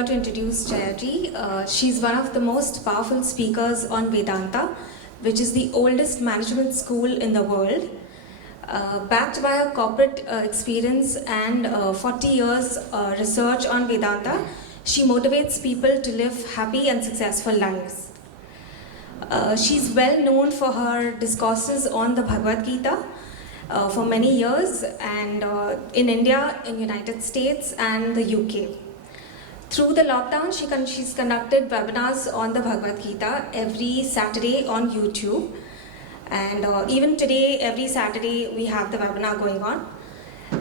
here to introduce Jayaji. She's one of the most powerful speakers on Vedanta, which is the oldest management school in the world. Backed by a corporate experience and 40 years research on Vedanta, she motivates people to live happy and successful lives. She's well known for her discourses on the Bhagavad Gita for many years, and in India, in United States and the UK. Through the lockdown, she's conducted webinars on the Bhagavad Gita every Saturday on YouTube. And even today, every Saturday, we have the webinar going on.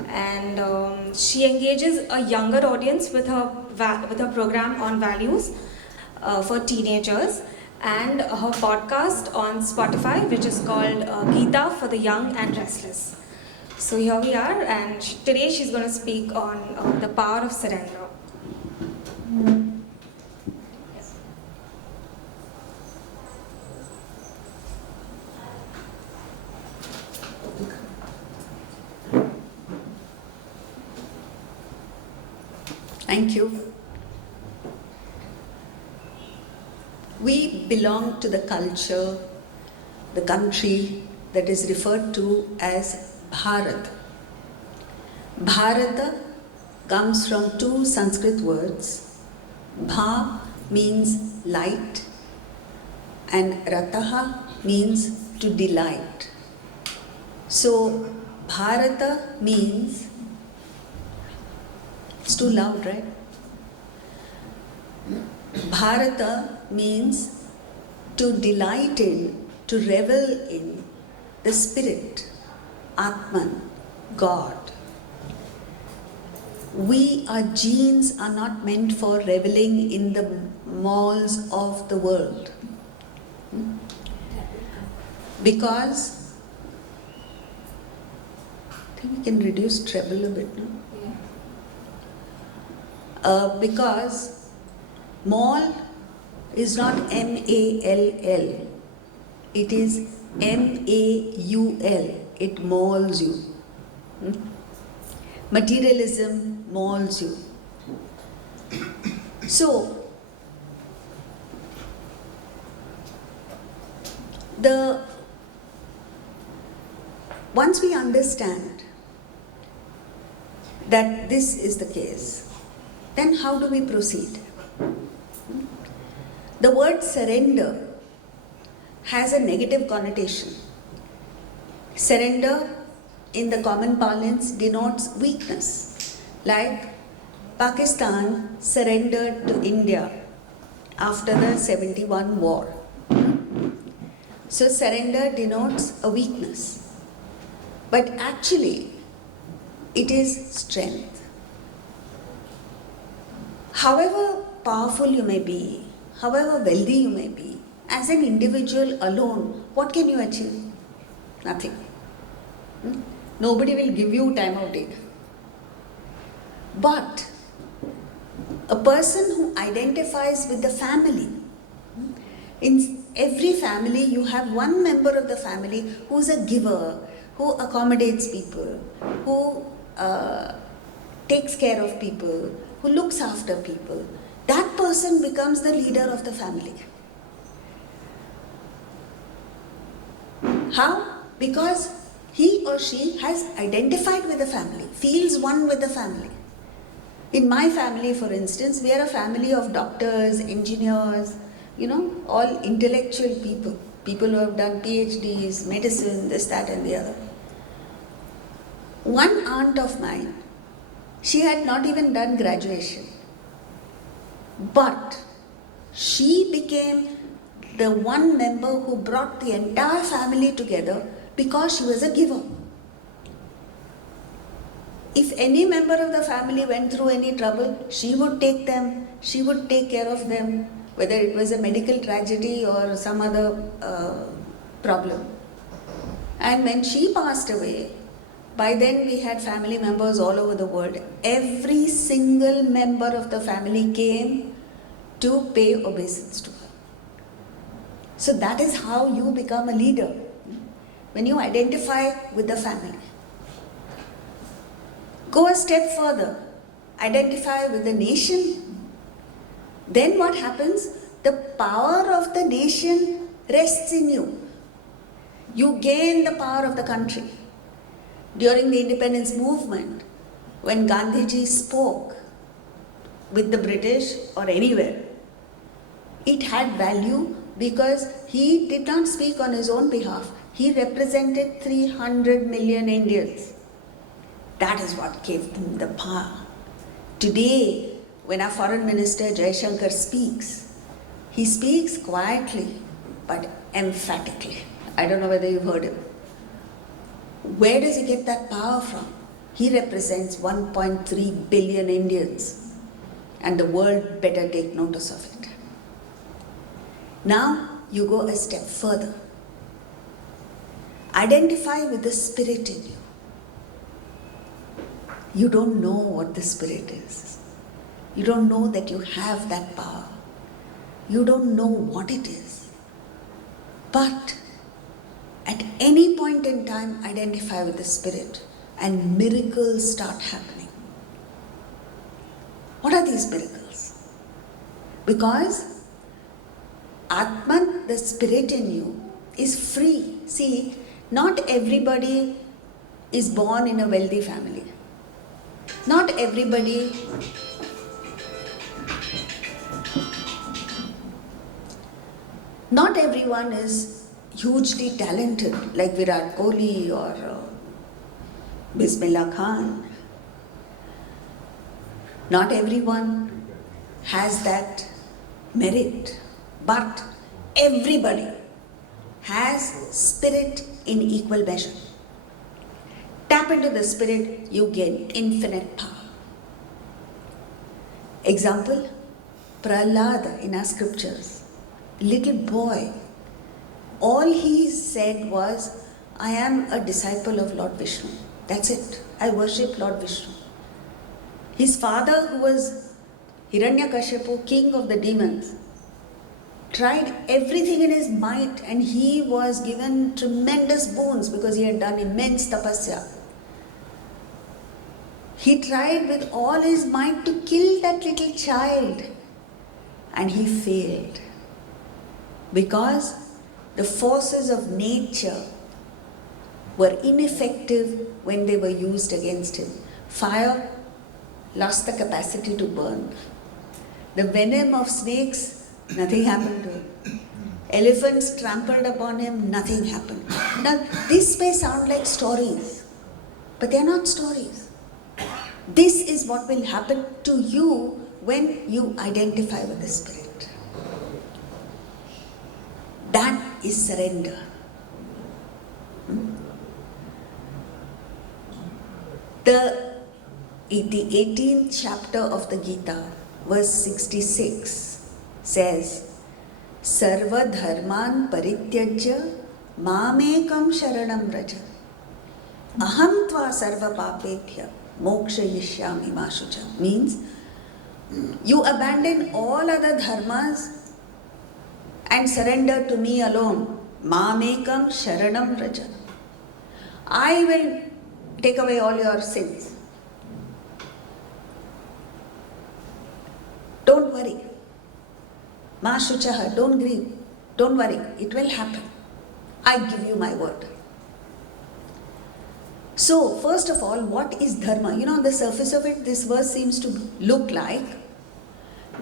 And she engages a younger audience with her program on values for teenagers, and her podcast on Spotify, which is called Gita for the Young and Restless. So here we are, and today she's going to speak on the power of surrender. Thank you. We belong to the culture, the country that is referred to as Bharat. Bharata comes from two Sanskrit words. Bha means light and Rataha means to delight. So Bharata means, it's too loud, right? Bharata means to delight in, to revel in the spirit, Atman, God. Our genes are not meant for reveling in the malls of the world. Because, I think we can reduce treble a bit, no? Because mall is not M-A-L-L, it is M-A-U-L, it mauls you. Materialism mauls you. So, once we understand that this is the case, then how do we proceed? The word surrender has a negative connotation. Surrender in the common parlance denotes weakness. Like Pakistan surrendered to India after the 71 war. So surrender denotes a weakness. But actually, it is strength. However powerful you may be, however wealthy you may be, as an individual alone, what can you achieve? Nothing. Nobody will give you time of day. But a person who identifies with the family, in every family you have one member of the family who's a giver, who accommodates people, who takes care of people, who looks after people. That person becomes the leader of the family. How? Because he or she has identified with the family, feels one with the family. In my family, for instance, we are a family of doctors, engineers, all intellectual people. People who have done PhDs, medicine, this, that and the other. One aunt of mine, she had not even done graduation. But she became the one member who brought the entire family together because she was a giver. If any member of the family went through any trouble, she would take them, she would take care of them, whether it was a medical tragedy or some other problem. And when she passed away, by then we had family members all over the world. Every single member of the family came to pay obeisance to her. So that is how you become a leader, when you identify with the family. Go a step further, identify with the nation. then what happens? The power of the nation rests in you. You gain the power of the country. During the independence movement, when Gandhiji spoke with the British or anywhere, it had value because he did not speak on his own behalf. He represented 300 million Indians. That is what gave them the power. Today, when our foreign minister Jaishankar speaks, he speaks quietly but emphatically. I don't know whether you've heard him. Where does he get that power from? He represents 1.3 billion Indians, and the world better take notice of it. Now you go a step further. Identify with the spirit in you. You don't know what the spirit is. You don't know that you have that power. You don't know what it is. But at any point in time, identify with the spirit and miracles start happening. What are these miracles? Because Atman, the spirit in you, is free. See, not everybody is born in a wealthy family. Not everybody Not everyone is hugely talented like Virat Kohli or Bismillah Khan. Not everyone has that merit, but everybody has spirit in equal measure. Tap into the spirit, you gain infinite power. Example, Prahlada in our scriptures. Little boy, all he said was, I am a disciple of Lord Vishnu. That's it. I worship Lord Vishnu. His father, who was Hiranyakashipu, king of the demons, tried everything in his might and he was given tremendous boons because he had done immense tapasya. He tried with all his might to kill that little child and he failed. Because the forces of nature were ineffective when they were used against him. Fire lost the capacity to burn. The venom of snakes, nothing happened to him. Elephants trampled upon him, nothing happened. Now, this may sound like stories, but they are not stories. This is what will happen to you when you identify with the Spirit. That is surrender. The 18th chapter of the Gita, verse 66 says, Sarva dharman parityajya mamekam sharanam vraja aham tva sarva papebhya mokshayishyami ma shucha. Means, you abandon all other dharmas and surrender to me alone. Mamekam sharanam vraja. I will take away all your sins. Don't worry. Ma shuchaha, don't grieve. Don't worry, it will happen. I give you my word. So, first of all, what is dharma? You know, on the surface of it, this verse seems to look like,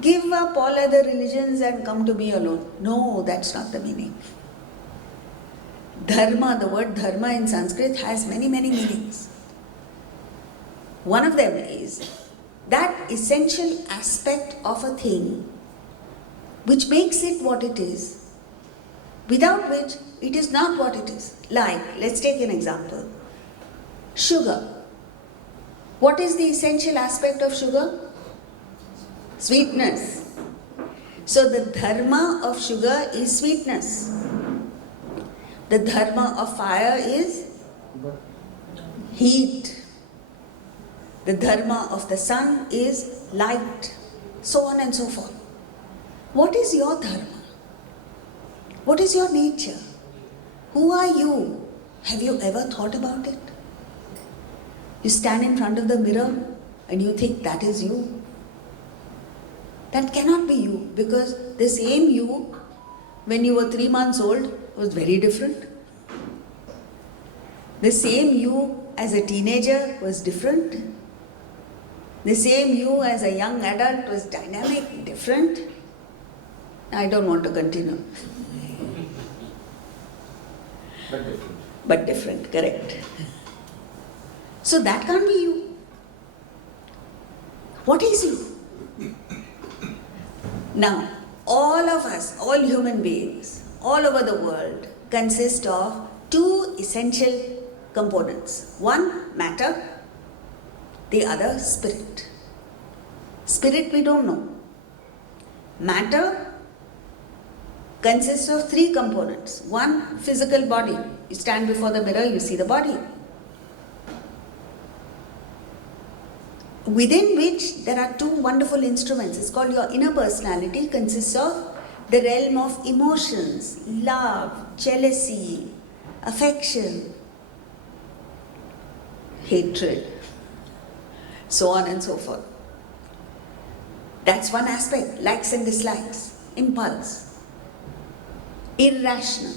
give up all other religions and come to me alone. No, that's not the meaning. Dharma, the word dharma in Sanskrit has many, many meanings. One of them is that essential aspect of a thing which makes it what it is, without which it is not what it is. Like, let's take an example. Sugar. What is the essential aspect of sugar? Sweetness. So the dharma of sugar is sweetness. The dharma of fire is heat. The dharma of the sun is light. So on and so forth. What is your dharma? What is your nature? Who are you? Have you ever thought about it? You stand in front of the mirror and you think that is you. That cannot be you, because the same you when you were 3 months old was very different. The same you as a teenager was different. The same you as a young adult was dynamic, different. I don't want to continue. But different, correct. So that can't be you. What is you? Now, all of us, all human beings, all over the world, consist of two essential components. One, matter, the other, spirit. Spirit we don't know. Matter consists of three components. One, physical body. You stand before the mirror, you see the body. Within which there are two wonderful instruments. It's called your inner personality, consists of the realm of emotions, love, jealousy, affection, hatred, so on and so forth. That's one aspect, likes and dislikes, impulse, irrational.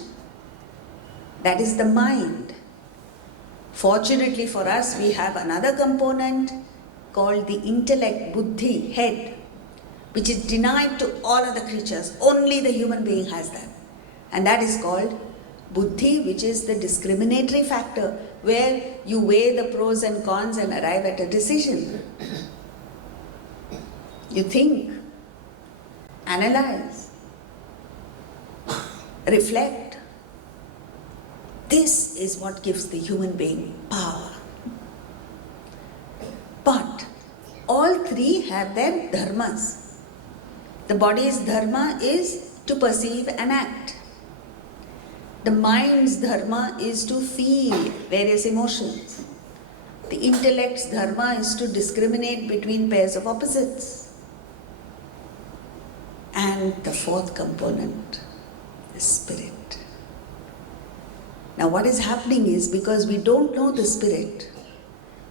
That is the mind. Fortunately for us, we have another component called the intellect, buddhi, head, which is denied to all other creatures. Only the human being has that. And that is called buddhi, which is the discriminatory factor, where you weigh the pros and cons and arrive at a decision. You think, analyze, reflect. This is what gives the human being power. But all three have their dharmas. The body's dharma is to perceive and act. The mind's dharma is to feel various emotions. The intellect's dharma is to discriminate between pairs of opposites. And the fourth component, the spirit. Now what is happening is, because we don't know the spirit,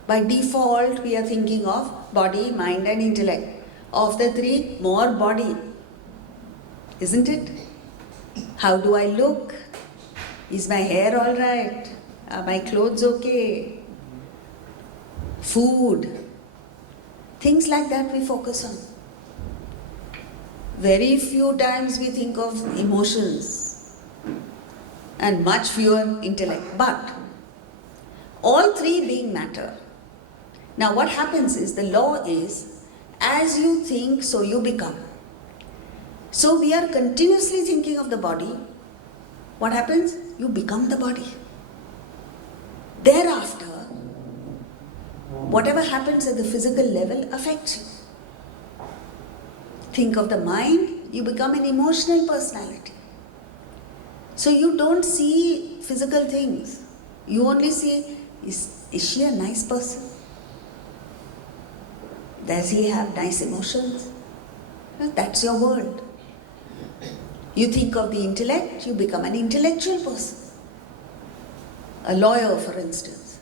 by default we are thinking of body, mind and intellect. Of the three, more body. Isn't it? How do I look? Is my hair all right? Are my clothes okay? Food. Things like that we focus on. Very few times we think of emotions and much fewer intellect. But all three being matter. Now what happens is, the law is, as you think, so you become. So we are continuously thinking of the body. What happens? You become the body. Thereafter, whatever happens at the physical level affects you. Think of the mind, you become an emotional personality. So you don't see physical things. You only see, is she a nice person? Does he have nice emotions? That's your world. You think of the intellect, you become an intellectual person. A lawyer, for instance.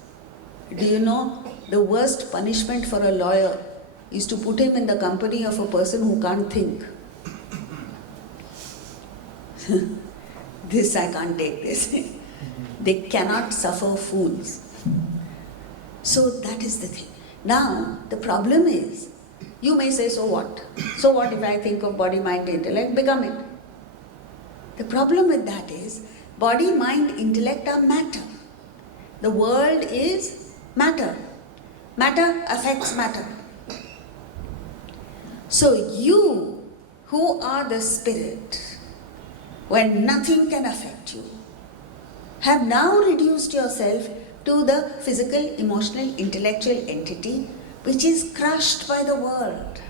Do you know the worst punishment for a lawyer is to put him in the company of a person who can't think? This, I can't take this. They cannot suffer fools. So that is the thing. Now, the problem is, you may say, so what? So what if I think of body, mind, intellect, become it? The problem with that is, body, mind, intellect are matter. The world is matter. Matter affects matter. So you, who are the spirit, when nothing can affect you, have now reduced yourself to the physical, emotional, intellectual entity which is crushed by the world.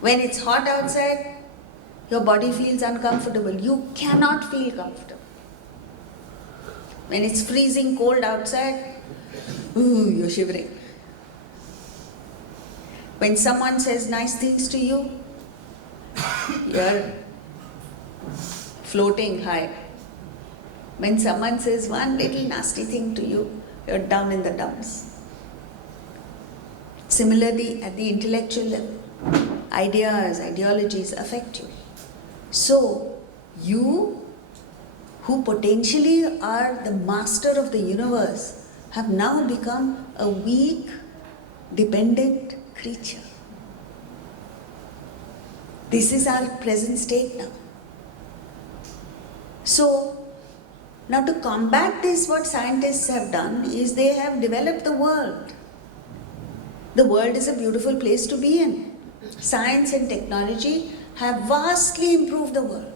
When it's hot outside, your body feels uncomfortable. You cannot feel comfortable. When it's freezing cold outside, you're shivering. When someone says nice things to you, you're floating high. When someone says one little nasty thing to you, you're down in the dumps. Similarly, at the intellectual level, ideas, ideologies affect you. So, you who potentially are the master of the universe have now become a weak, dependent creature. This is our present state now. So, now to combat this, what scientists have done is they have developed the world. The world is a beautiful place to be in. Science and technology have vastly improved the world.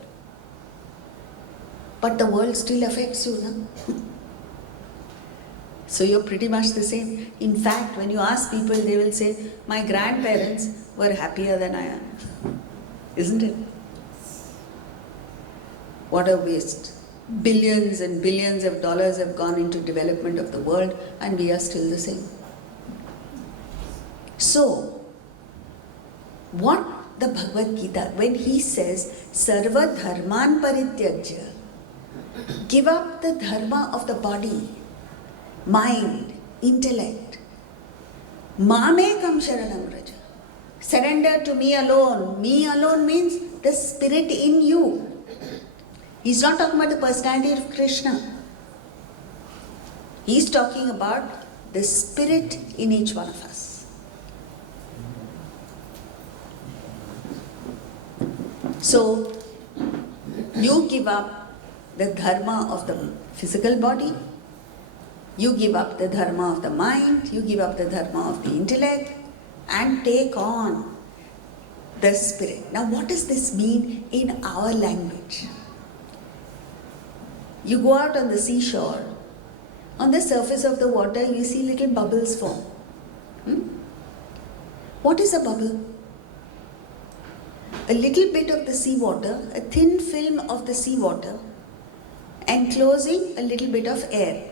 But the world still affects you, no? So you're pretty much the same. In fact, when you ask people, they will say, my grandparents were happier than I am. Isn't it? What a waste. Billions and billions of dollars have gone into development of the world and we are still the same. So, what the Bhagavad Gita, when he says, Sarva dharman parityajya, give up the dharma of the body, mind, intellect. Mamekam sharanam raja. Surrender to me alone. Me alone means the spirit in you. He's not talking about the personality of Krishna. He's talking about the spirit in each one of us. So, you give up the dharma of the physical body, you give up the dharma of the mind, you give up the dharma of the intellect, and take on the spirit. Now, what does this mean in our language? You go out on the seashore, on the surface of the water, you see little bubbles form. What is a bubble? A little bit of the seawater, a thin film of the seawater, enclosing a little bit of air.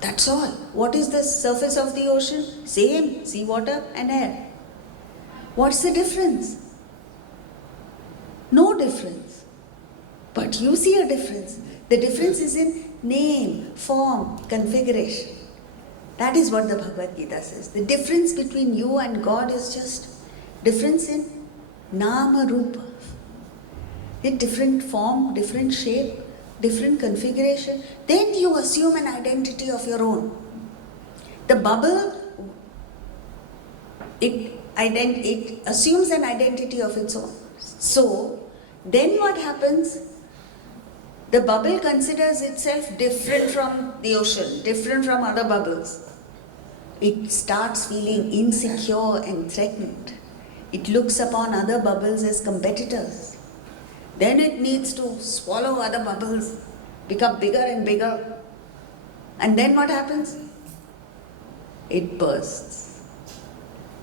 That's all. What is the surface of the ocean? Same, seawater and air. What's the difference? No difference. But you see a difference. The difference is in name, form, configuration. That is what the Bhagavad Gita says. The difference between you and God is just difference in nama rupa. A different form, different shape, different configuration. Then you assume an identity of your own. The bubble, it assumes an identity of its own. So, then what happens? The bubble considers itself different from the ocean, different from other bubbles. It starts feeling insecure and threatened. It looks upon other bubbles as competitors. Then it needs to swallow other bubbles, become bigger and bigger. And then what happens? It bursts.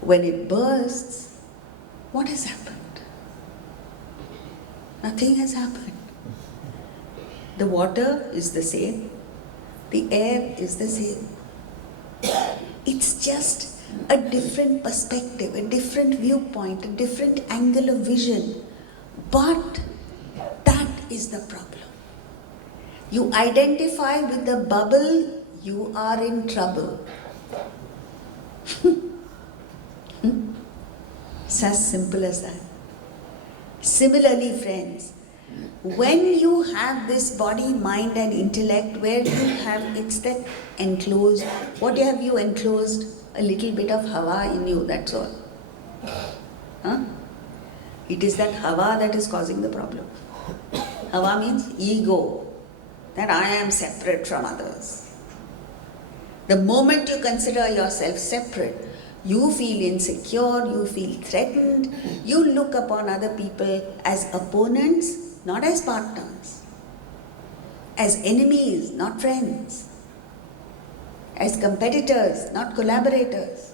When it bursts, what has happened? Nothing has happened. The water is the same. The air is the same. It's just a different perspective, a different viewpoint, a different angle of vision. But that is the problem. You identify with the bubble, you are in trouble. It's as simple as that. Similarly, friends, when you have this body, mind and intellect, where you have, it's that enclosed, what have you enclosed? A little bit of hava in you, that's all. It is that hava that is causing the problem. Hava means ego, that I am separate from others. The moment you consider yourself separate, you feel insecure, you feel threatened, you look upon other people as opponents, not as partners, as enemies, not friends, as competitors, not collaborators.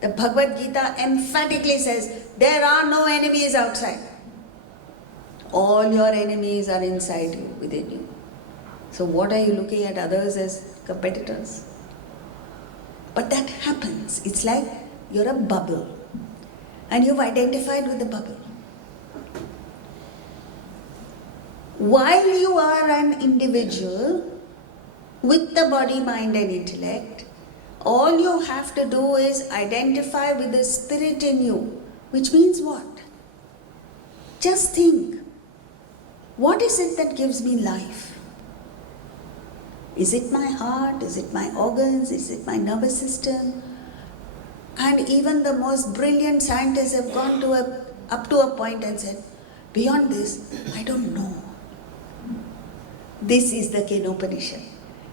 The Bhagavad Gita emphatically says, there are no enemies outside. All your enemies are inside you, within you. So what are you looking at others as competitors? But that happens. It's like you're a bubble and you've identified with the bubble. While you are an individual with the body, mind and intellect, All you have to do is identify with the spirit in you, which means what? Just think, what is it that gives me life? Is it my heart? Is it my organs? Is it my nervous system? And even the most brilliant scientists have gone up to a point and said, beyond this, I don't know. This is the Kenopanishad.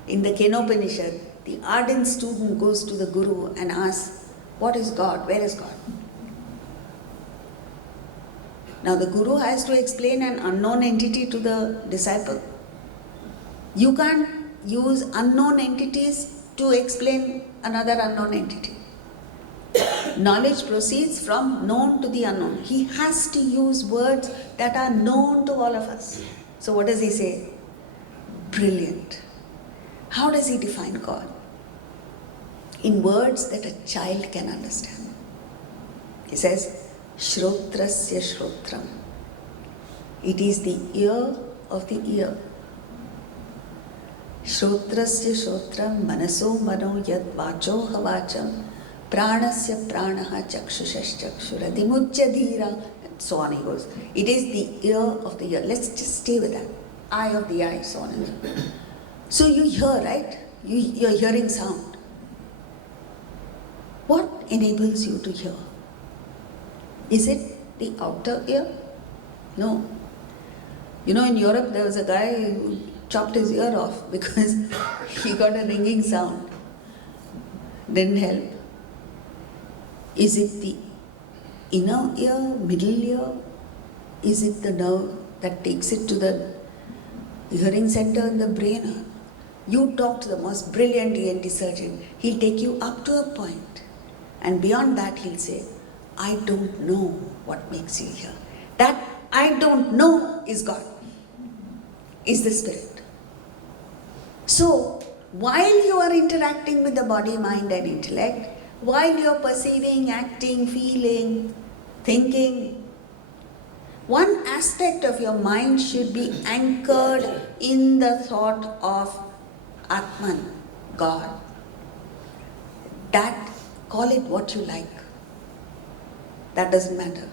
In the Kenopanishad, the ardent student goes to the Guru and asks, what is God? Where is God? Now the Guru has to explain an unknown entity to the disciple. You can't use unknown entities to explain another unknown entity. Knowledge proceeds from known to the unknown. He has to use words that are known to all of us. So what does he say? Brilliant. How does he define God? In words that a child can understand. He says, Shrotrasya Shrotram. It is the ear of the ear. Shrotrasya Shrotram Manaso Mano Yad Vacho Havacham Pranasya Pranaha Chakshushash Chakshura Dimujya Dhira, and so on he goes. It is the ear of the ear. Let's just stay with that. Eye of the eye, so on and so on. So you hear, right? You're hearing sound. What enables you to hear? Is it the outer ear? No. You know, in Europe there was a guy who chopped his ear off because he got a ringing sound. Didn't help. Is it the inner ear, middle ear? Is it the nerve that takes it to the hearing center in the brain? You talk to the most brilliant ENT surgeon. He'll take you up to a point, and beyond that he'll say, I don't know what makes you hear. That I don't know is God, is the spirit. So, while you are interacting with the body, mind and intellect, while you are perceiving, acting, feeling, thinking, one aspect of your mind should be anchored in the thought of Atman, God. That, call it what you like. That doesn't matter.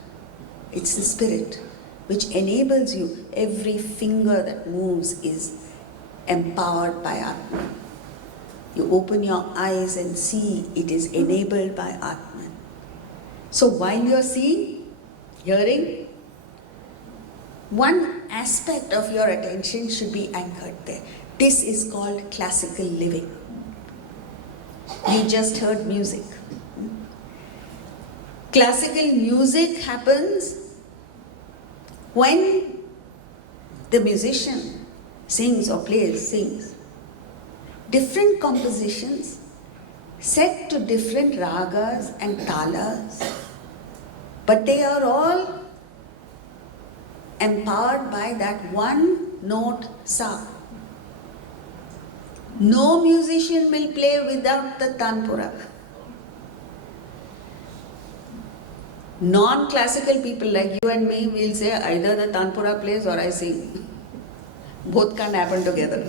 It's the spirit which enables you. Every finger that moves is empowered by Atman. You open your eyes and see, it is enabled by Atman. So while you're seeing, hearing, one aspect of your attention should be anchored there. This is called classical living. You just heard music. Classical music happens when the musician sings or plays, sings. Different compositions set to different ragas and talas, but they are all empowered by that one note sa. No musician will play without the tanpura. Non-classical people like you and me will say either the tanpura plays or I sing. Both can't happen together.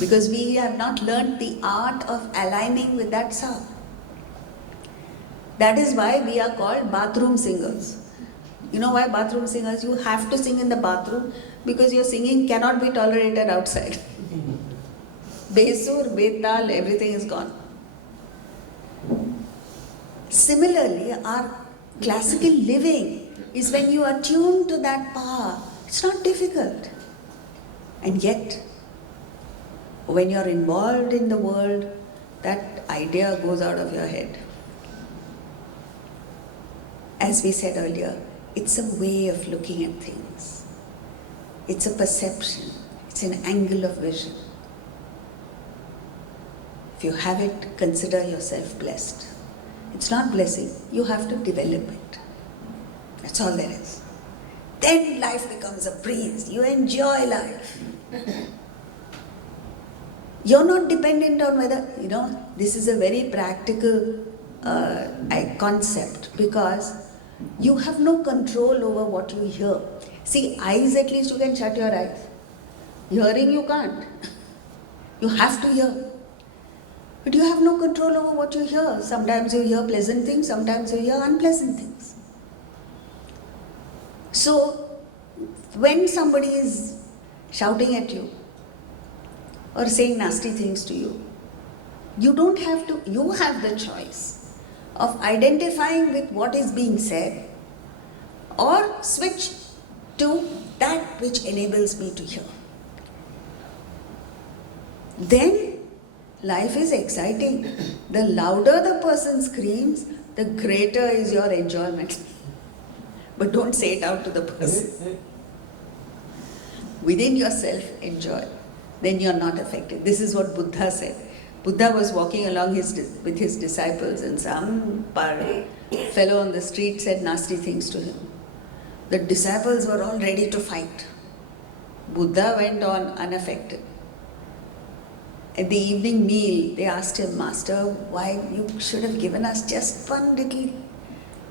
Because we have not learned the art of aligning with that sound. That is why we are called bathroom singers. You know why bathroom singers? You have to sing in the bathroom because your singing cannot be tolerated outside. Besur, betal, everything is gone. Similarly, our classical living is when you are tuned to that power. It's not difficult. And yet, when you're involved in the world, that idea goes out of your head. As we said earlier, it's a way of looking at things. It's a perception. It's an angle of vision. If you have it, consider yourself blessed. It's not blessing. You have to develop it. That's all there is. Then life becomes a breeze. You enjoy life. You're not dependent on whether, this is a very practical concept because you have no control over what you hear. See, eyes at least you can shut your eyes. Hearing you can't. You have to hear. But you have no control over what you hear. Sometimes you hear pleasant things, sometimes you hear unpleasant things. So, when somebody is shouting at you or saying nasty things to you, you don't have to, you have the choice of identifying with what is being said or switch to that which enables me to hear. Then life is exciting. The louder the person screams, the greater is your enjoyment. But don't say it out to the person. Within yourself, enjoy. Then you are not affected. This is what Buddha said. Buddha was walking along with his disciples, and some fellow on the street said nasty things to him. The disciples were all ready to fight. Buddha went on unaffected. At the evening meal, they asked him, Master, why you should have given us just one little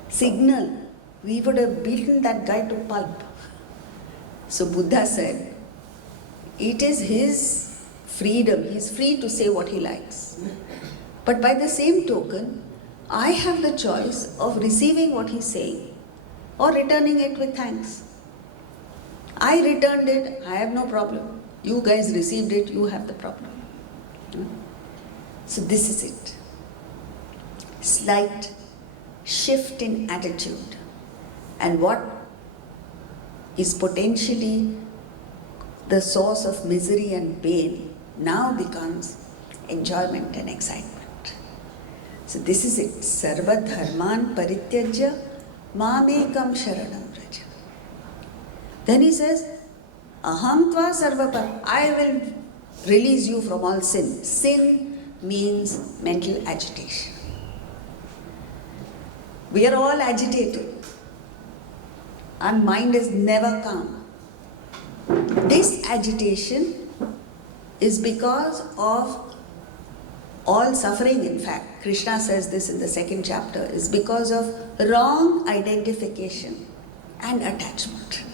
signal. We would have beaten that guy to pulp. So Buddha said, it is his freedom. He is free to say what he likes. But by the same token, I have the choice of receiving what he's saying or returning it with thanks. I returned it, I have no problem. You guys received it, you have the problem. So this is it. Slight shift in attitude. And what is potentially the source of misery and pain now becomes enjoyment and excitement. So this is it. Sarva dharman parityajya mamekam sharanam vraja. Then he says, aham tva sarva I will release you from all sin. Sin means mental agitation. We are all agitated. Our mind is never calm. This agitation is because of all suffering, in fact. Krishna says this in the 2nd chapter, is because of wrong identification and attachment.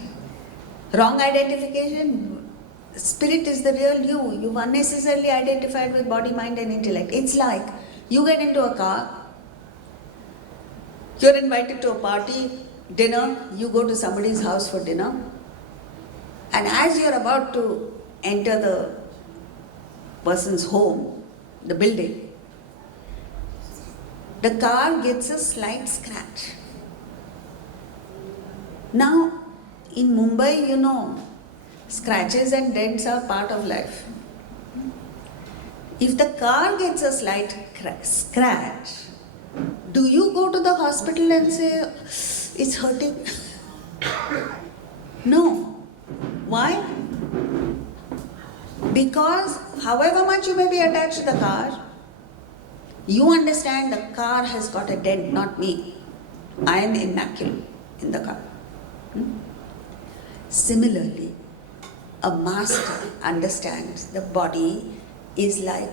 Wrong identification, spirit is the real you. You've unnecessarily identified with body, mind and intellect. It's like you get into a car, you're invited to a party, dinner, you go to somebody's house for dinner, and as you're about to enter the person's home, the building, the car gets a slight scratch. Now, in Mumbai, you know, scratches and dents are part of life. If the car gets a slight scratch, do you go to the hospital and say, it's hurting? No. Why? Because however much you may be attached to the car, you understand the car has got a dent, not me. I am immaculate in the car. Similarly, a master understands the body is like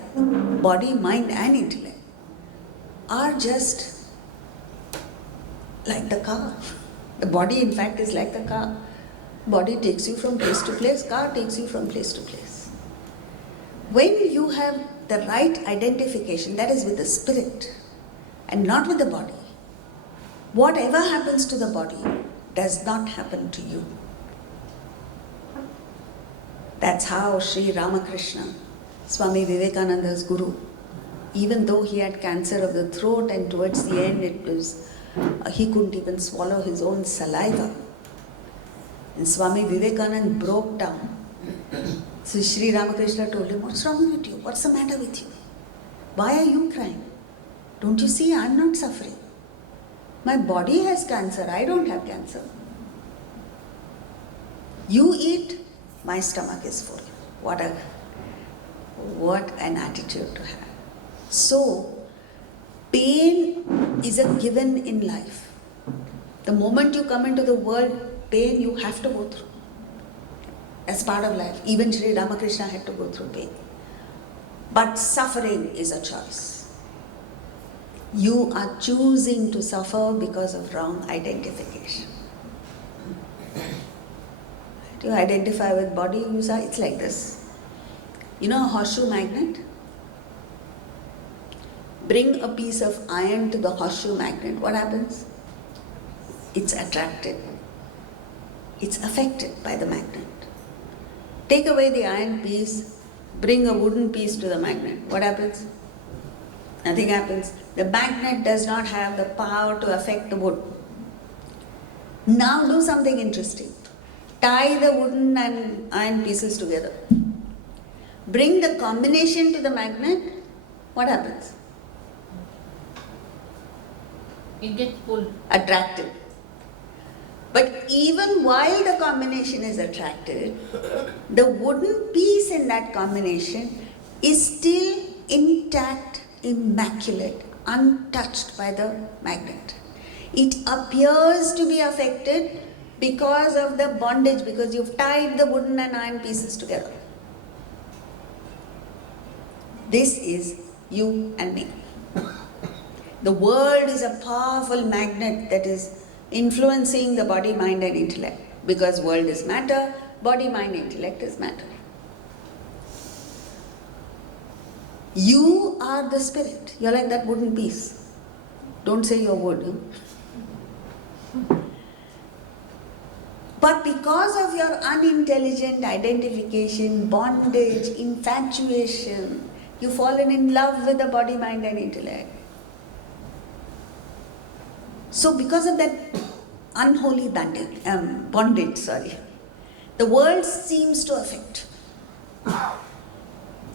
body, mind and intellect are just like the car. The body in fact is like the car. Body takes you from place to place, car takes you from place to place. When you have the right identification, that is with the spirit and not with the body, whatever happens to the body does not happen to you. That's how Sri Ramakrishna, Swami Vivekananda's guru, even though he had cancer of the throat and towards the end it was, he couldn't even swallow his own saliva. And Swami Vivekananda broke down. So Sri Ramakrishna told him, what's wrong with you? What's the matter with you? Why are you crying? Don't you see I'm not suffering? My body has cancer, I don't have cancer. You eat, my stomach is full. What an attitude to have. So, pain is a given in life. The moment you come into the world, pain you have to go through. As part of life. Even Sri Ramakrishna had to go through pain. But suffering is a choice. You are choosing to suffer because of wrong identification. You identify with body, you say it's like this. You know a horseshoe magnet? Bring a piece of iron to the horseshoe magnet. What happens? It's attracted. It's affected by the magnet. Take away the iron piece, bring a wooden piece to the magnet. What happens? Nothing happens. The magnet does not have the power to affect the wood. Now do something interesting. Tie the wooden and iron pieces together. Bring the combination to the magnet. What happens? It gets pulled. Attracted. But even while the combination is attracted, the wooden piece in that combination is still intact, immaculate, untouched by the magnet. It appears to be affected because of the bondage, because you've tied the wooden and iron pieces together. This is you and me. The world is a powerful magnet that is influencing the body, mind and intellect. Because world is matter, body, mind, intellect is matter. You are the spirit. You're like that wooden piece. Don't say you're wood. But because of your unintelligent identification, bondage, infatuation, you've fallen in love with the body, mind and intellect. So because of that unholy bondage, the world seems to affect.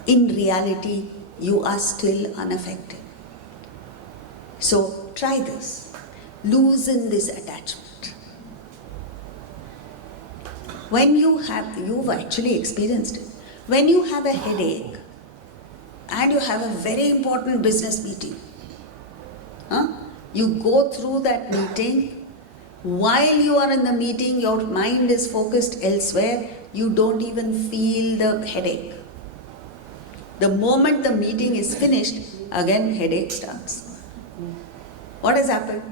In reality, you are still unaffected. So try this. Loosen this attachment. When you've actually experienced it. When you have a headache and you have a very important business meeting, you go through that meeting. While you are in the meeting, your mind is focused elsewhere. You don't even feel the headache. The moment the meeting is finished, again headache starts. What has happened?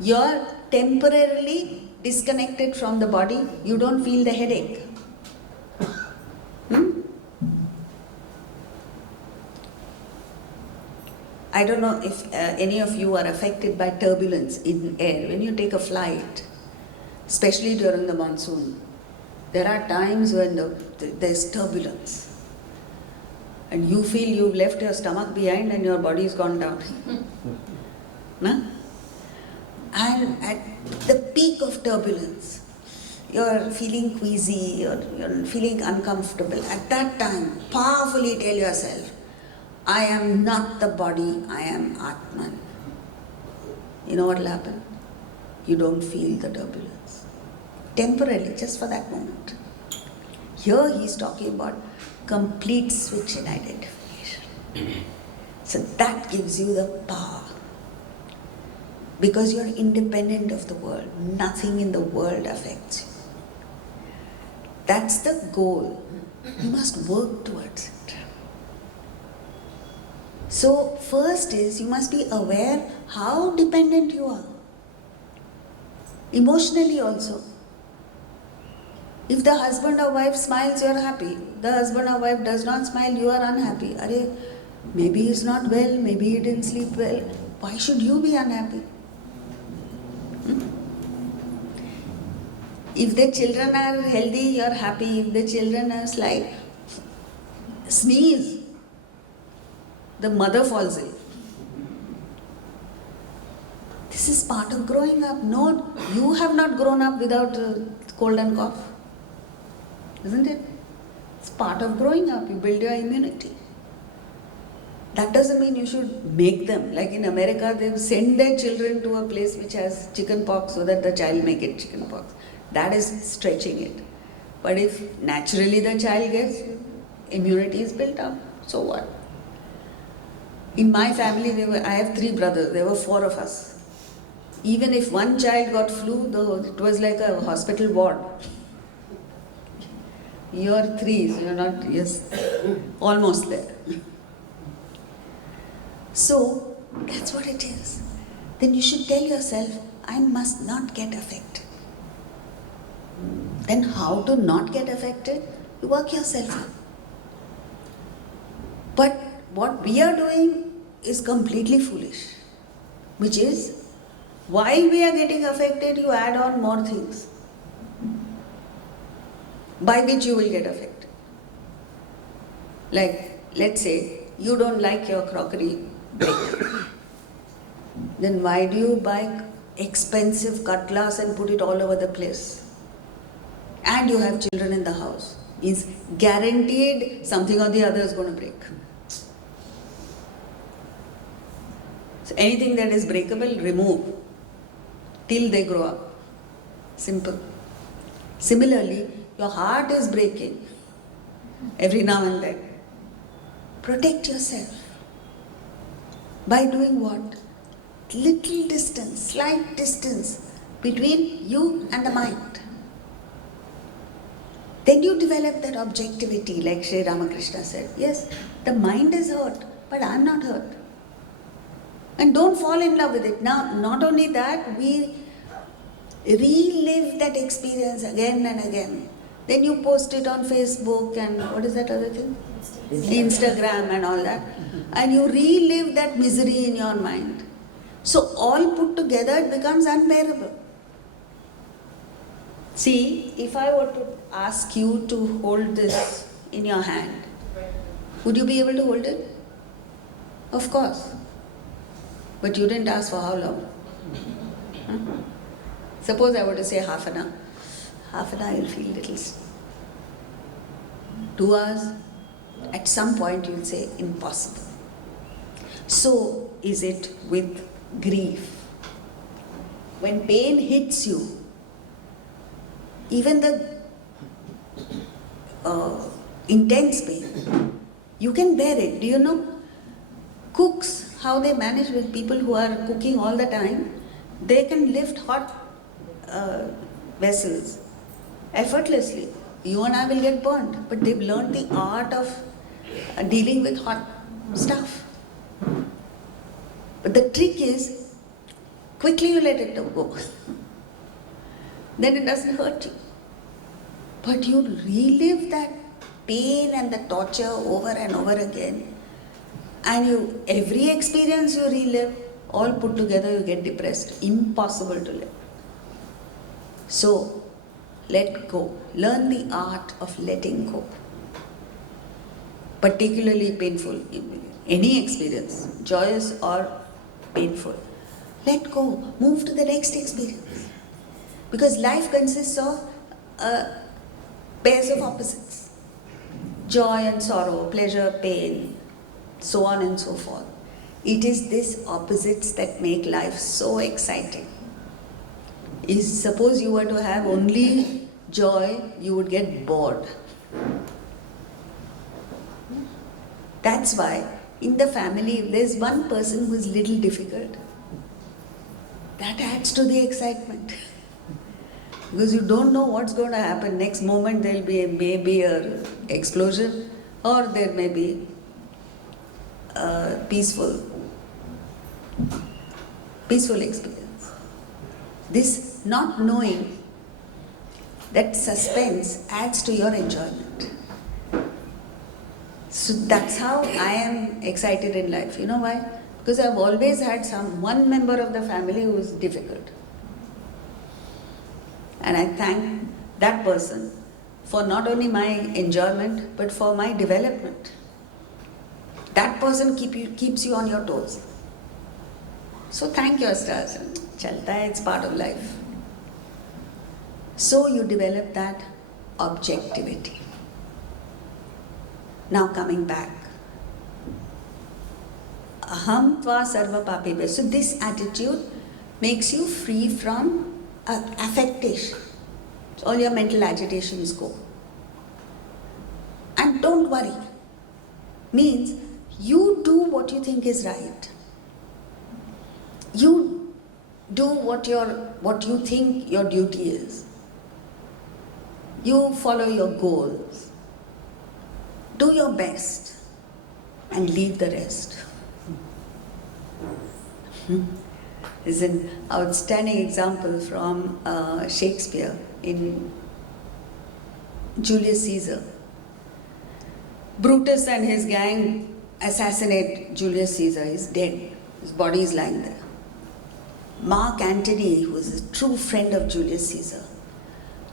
You're temporarily disconnected from the body. You don't feel the headache. I don't know if any of you are affected by turbulence in air. When you take a flight, especially during the monsoon, there are times when there's turbulence. And you feel you've left your stomach behind and your body's gone down. No? And at the peak of turbulence, you're feeling queasy, you're feeling uncomfortable. At that time, powerfully tell yourself, I am not the body, I am Atman. You know what will happen? You don't feel the turbulence. Temporarily, just for that moment. Here he's talking about complete switch in identification. So that gives you the power. Because you're independent of the world. Nothing in the world affects you. That's the goal. You must work towards it. So first is you must be aware how dependent you are. Emotionally also. If the husband or wife smiles, you are happy. The husband or wife does not smile, you are unhappy. Maybe he's not well, maybe he didn't sleep well. Why should you be unhappy? If the children are healthy, you are happy. If the children are slight, sneeze, the mother falls ill. This is part of growing up. No, you have not grown up without cold and cough. Isn't it? It's part of growing up. You build your immunity. That doesn't mean you should make them. Like in America, they send their children to a place which has chicken pox so that the child may get chicken pox. That is stretching it. But if naturally the child gets, immunity is built up. So what? In my family, I have 3 brothers. There were 4 of us. Even if one child got flu, it was like a hospital ward. You're 3, so you're not, yes, almost there. So, that's what it is. Then you should tell yourself, I must not get affected. Then how to not get affected? You work yourself up. But what we are doing is completely foolish, which is, while we are getting affected, you add on more things by which you will get affected. Like, let's say you don't like your crockery break. Then why do you buy expensive cutlass and put it all over the place? And you have children in the house. Is guaranteed something or the other is going to break. So anything that is breakable, remove till they grow up. Simple. Similarly, your heart is breaking every now and then. Protect yourself. By doing what? Little distance, slight distance between you and the mind. Then you develop that objectivity, like Sri Ramakrishna said. Yes, the mind is hurt, but I am not hurt. And don't fall in love with it. Now, not only that, we relive that experience again and again. Then you post it on Facebook and what is that other thing? Instagram and all that. And you relive that misery in your mind. So all put together it becomes unbearable. See, if I were to ask you to hold this in your hand, would you be able to hold it? Of course. But you didn't ask for how long? Huh? Suppose I were to say half an hour. Half an hour you'll feel little. 2 hours? At some point you'll say impossible. So is it with grief. When pain hits you, even the intense pain, you can bear it. Do you know cooks, how they manage with people who are cooking all the time? They can lift hot vessels effortlessly. You and I will get burned, but they've learned the art of dealing with hot stuff. But the trick is, quickly you let it go. Then it doesn't hurt you. But you relive that pain and the torture over and over again. And every experience you relive, all put together you get depressed. Impossible to live. So, let go. Learn the art of letting go. Particularly painful, any experience, joyous or painful. Let go. Move to the next experience. Because life consists of pairs of opposites. Joy and sorrow, pleasure, pain, so on and so forth. It is these opposites that make life so exciting. Suppose you were to have only joy, you would get bored. That's why in the family, if there's one person who is little difficult, that adds to the excitement. Because you don't know what's going to happen. Next moment there will be maybe an explosion, or there may be a peaceful experience. This not knowing, that suspense adds to your enjoyment. So that's how I am excited in life. You know why? Because I've always had one member of the family who is difficult. And I thank that person for not only my enjoyment, but for my development. That person keeps you on your toes. So thank your stars. Chalta hai, it's part of life. So you develop that objectivity. Now coming back. Aham tva sarva papebhyo. So this attitude makes you free from affectation. So all your mental agitations go. And don't worry. Means you do what you think is right. You do what you think your duty is. You follow your goals. Do your best and leave the rest. Is an outstanding example from Shakespeare in Julius Caesar. Brutus and his gang assassinate Julius Caesar. He's dead. His body is lying there. Mark Antony, who is a true friend of Julius Caesar,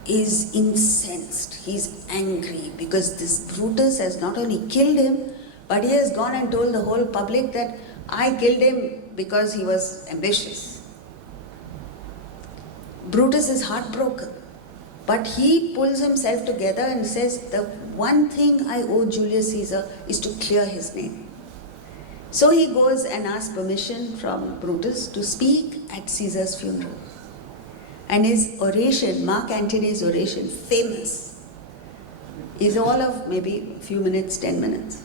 is incensed. He's angry because this Brutus has not only killed him, but he has gone and told the whole public that I killed him because he was ambitious. Brutus is heartbroken, but he pulls himself together and says, the one thing I owe Julius Caesar is to clear his name. So he goes and asks permission from Brutus to speak at Caesar's funeral. And his oration, Mark Antony's oration, famous, is all of maybe a few minutes, 10 minutes.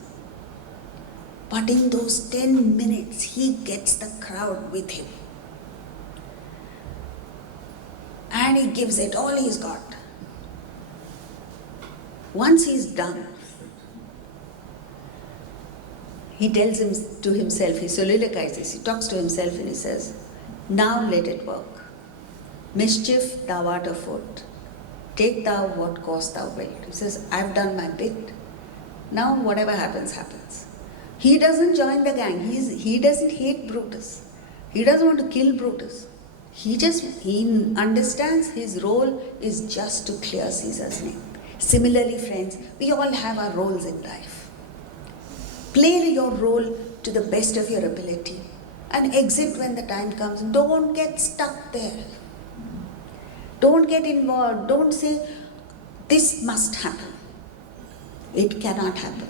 But in those 10 minutes, he gets the crowd with him. And he gives it all he's got. Once he's done, he tells him to himself, he soliloquizes, he talks to himself and he says, now let it work. Mischief thou art afoot. Take thou what cost thou wilt. He says, I've done my bit. Now whatever happens, happens. He doesn't join the gang. He doesn't hate Brutus. He doesn't want to kill Brutus. He understands his role is just to clear Caesar's name. Similarly, friends, we all have our roles in life. Play your role to the best of your ability and exit when the time comes. Don't get stuck there. Don't get involved. Don't say, this must happen. It cannot happen.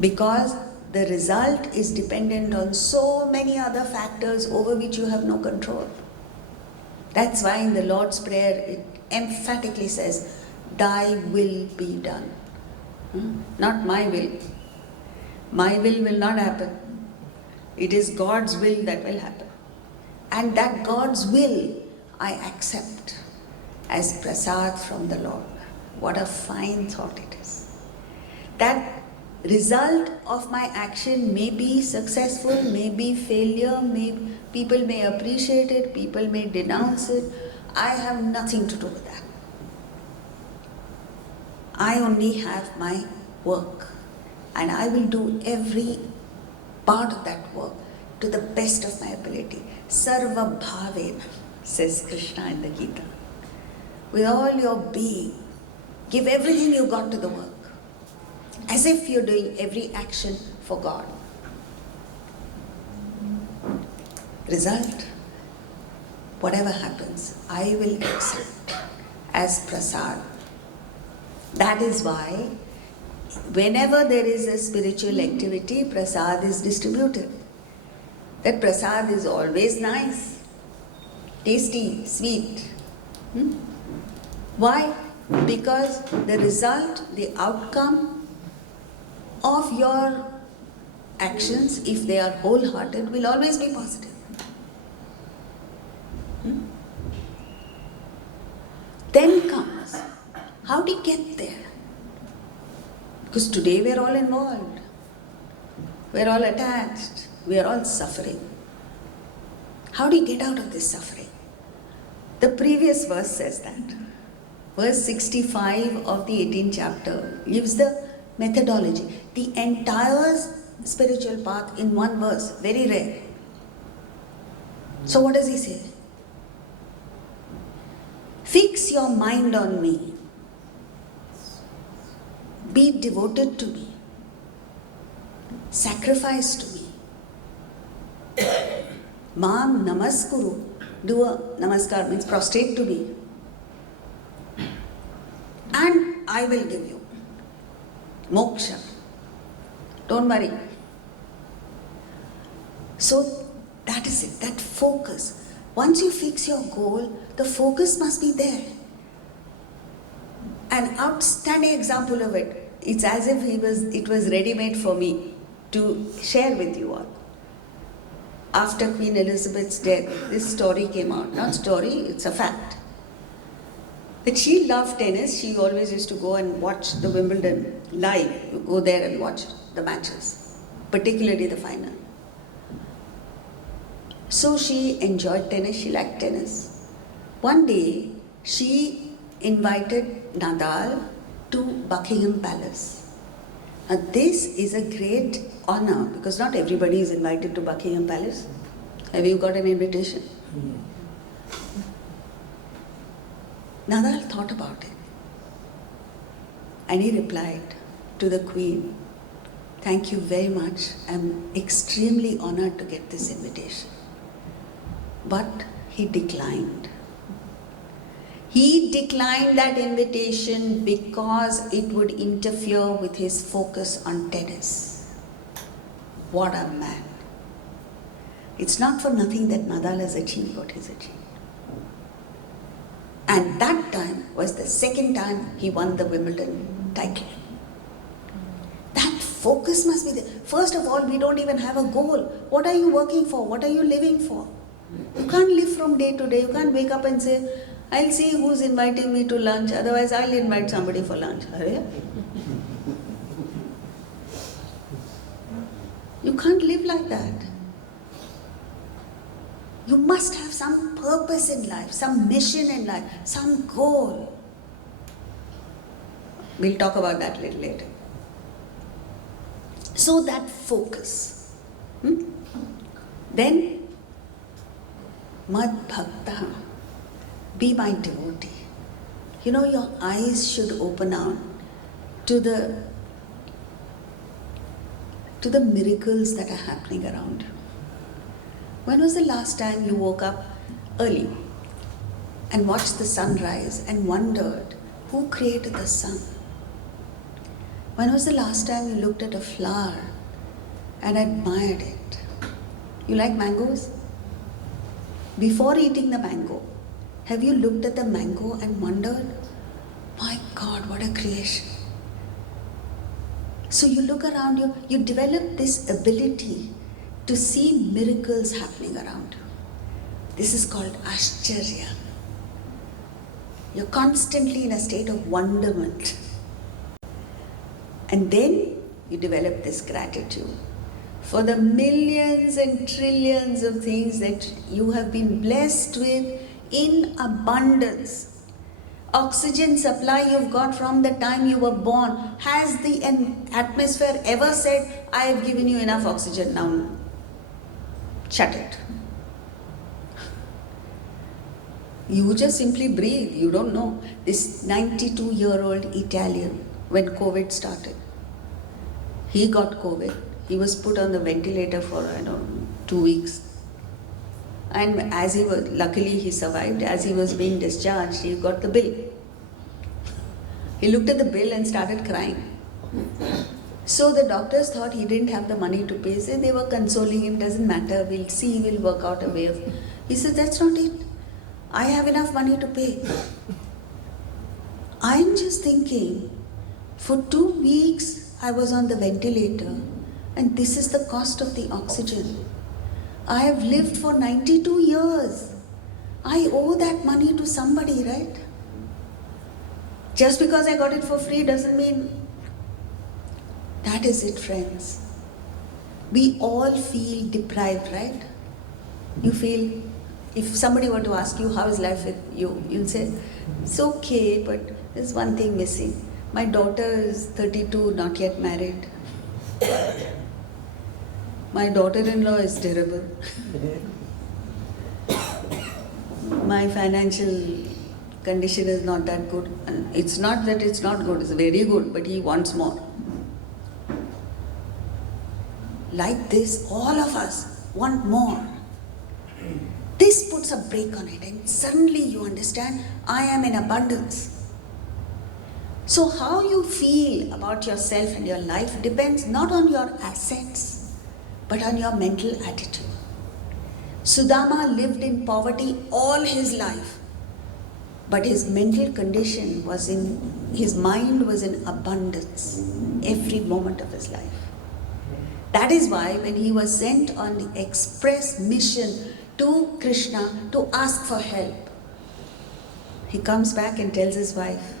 Because the result is dependent on so many other factors over which you have no control. That's why in the Lord's Prayer it emphatically says, thy will be done. Not my will. My will not happen. It is God's will that will happen. And that God's will I accept as prasad from the Lord. What a fine thought it is. That result of my action may be successful, may be failure, people may appreciate it, people may denounce it. I have nothing to do with that. I only have my work, and I will do every part of that work to the best of my ability. Sarva bhavena, says Krishna in the Gita. With all your being, give everything you got to the work, as if you're doing every action for God. Result, whatever happens, I will accept as prasad. That is why whenever there is a spiritual activity, prasad is distributed. That prasad is always nice, tasty, sweet. Why? Because the result, the outcome of your actions, if they are wholehearted, will always be positive. Then comes, how do you get there? Because today we are all involved. We are all attached. We are all suffering. How do you get out of this suffering? The previous verse says that. Verse 65 of the 18th chapter gives the methodology. The entire spiritual path in one verse. Very rare. So what does he say? Fix your mind on me. Be devoted to me. Sacrifice to me. Mam namaskuru. Do a namaskar, means prostrate to me. And I will give you moksha. Don't worry. So that is it, that focus. Once you fix your goal, the focus must be there. An outstanding example of it, it's as if it was ready-made for me to share with you all. After Queen Elizabeth's death, this story came out. Not story, it's a fact. That she loved tennis. She always used to go and watch the Wimbledon live. You go there and watch the matches, particularly the final. So she enjoyed tennis, she liked tennis. One day, she invited Nadal to Buckingham Palace. This is a great honor because not everybody is invited to Buckingham Palace. Have you got an invitation? Nadal thought about it and he replied to the Queen, "Thank you very much. I'm extremely honored to get this invitation." But he declined. He declined that invitation because it would interfere with his focus on tennis. What a man. It's not for nothing that Nadal has achieved what he's achieved. And that time was the second time he won the Wimbledon title. That focus must be there. First of all, we don't even have a goal. What are you working for? What are you living for? You can't live from day to day. You can't wake up and say, I'll see who's inviting me to lunch, otherwise I'll invite somebody for lunch. You can't live like that. You must have some purpose in life, some mission in life, some goal. We'll talk about that a little later. So that focus. Then, Mad Bhakta, be my devotee. You know, your eyes should open out to the miracles that are happening around you. When was the last time you woke up early and watched the sunrise and wondered who created the sun? When was the last time you looked at a flower and admired it? You like mangoes? Before eating the mango, have you looked at the mango and wondered, my God, what a creation? So you look around you, you develop this ability to see miracles happening around you. This is called Ashcharya. You're constantly in a state of wonderment. And then you develop this gratitude for the millions and trillions of things that you have been blessed with in abundance. Oxygen supply you've got from the time you were born. Has the atmosphere ever said, I have given you enough oxygen, now shut it? You just simply breathe, you don't know. This 92-year-old Italian, when COVID started, he got COVID. He was put on the ventilator for, 2 weeks. And as he was, luckily he survived, as he was being discharged, he got the bill. He looked at the bill and started crying. So the doctors thought he didn't have the money to pay. So they were consoling him, doesn't matter, we'll see, we'll work out a way of. He said, that's not it. I have enough money to pay. I'm just thinking, for 2 weeks I was on the ventilator and this is the cost of the oxygen. I have lived for 92 years. I owe that money to somebody, right? Just because I got it for free doesn't mean. That is it, friends. We all feel deprived, right? You feel, if somebody were to ask you, how is life with you? You'll say, it's okay, but there's one thing missing. My daughter is 32, not yet married. My daughter-in-law is terrible. My financial condition is not that good. And it's not that it's not good, it's very good, but he wants more. Like this, all of us want more. This puts a brake on it and suddenly you understand, I am in abundance. So how you feel about yourself and your life depends not on your assets, but on your mental attitude. Sudama lived in poverty all his life, but his mental condition was his mind was in abundance every moment of his life. That is why when he was sent on the express mission to Krishna to ask for help, he comes back and tells his wife,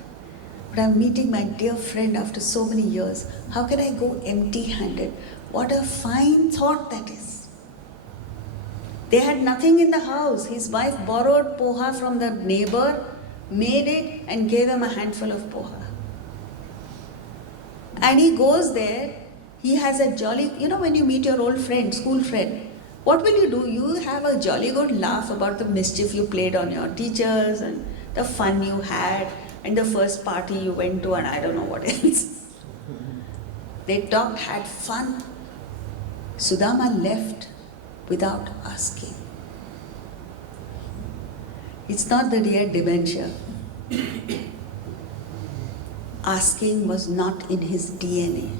but I'm meeting my dear friend after so many years. How can I go empty-handed? What a fine thought that is. They had nothing in the house. His wife borrowed poha from the neighbor, made it and gave him a handful of poha. And he goes there, he has a jolly, when you meet your old friend, school friend, what will you do? You have a jolly good laugh about the mischief you played on your teachers and the fun you had and the first party you went to and I don't know what else. They talked, had fun. Sudama left without asking. It's not that he had dementia. Asking was not in his DNA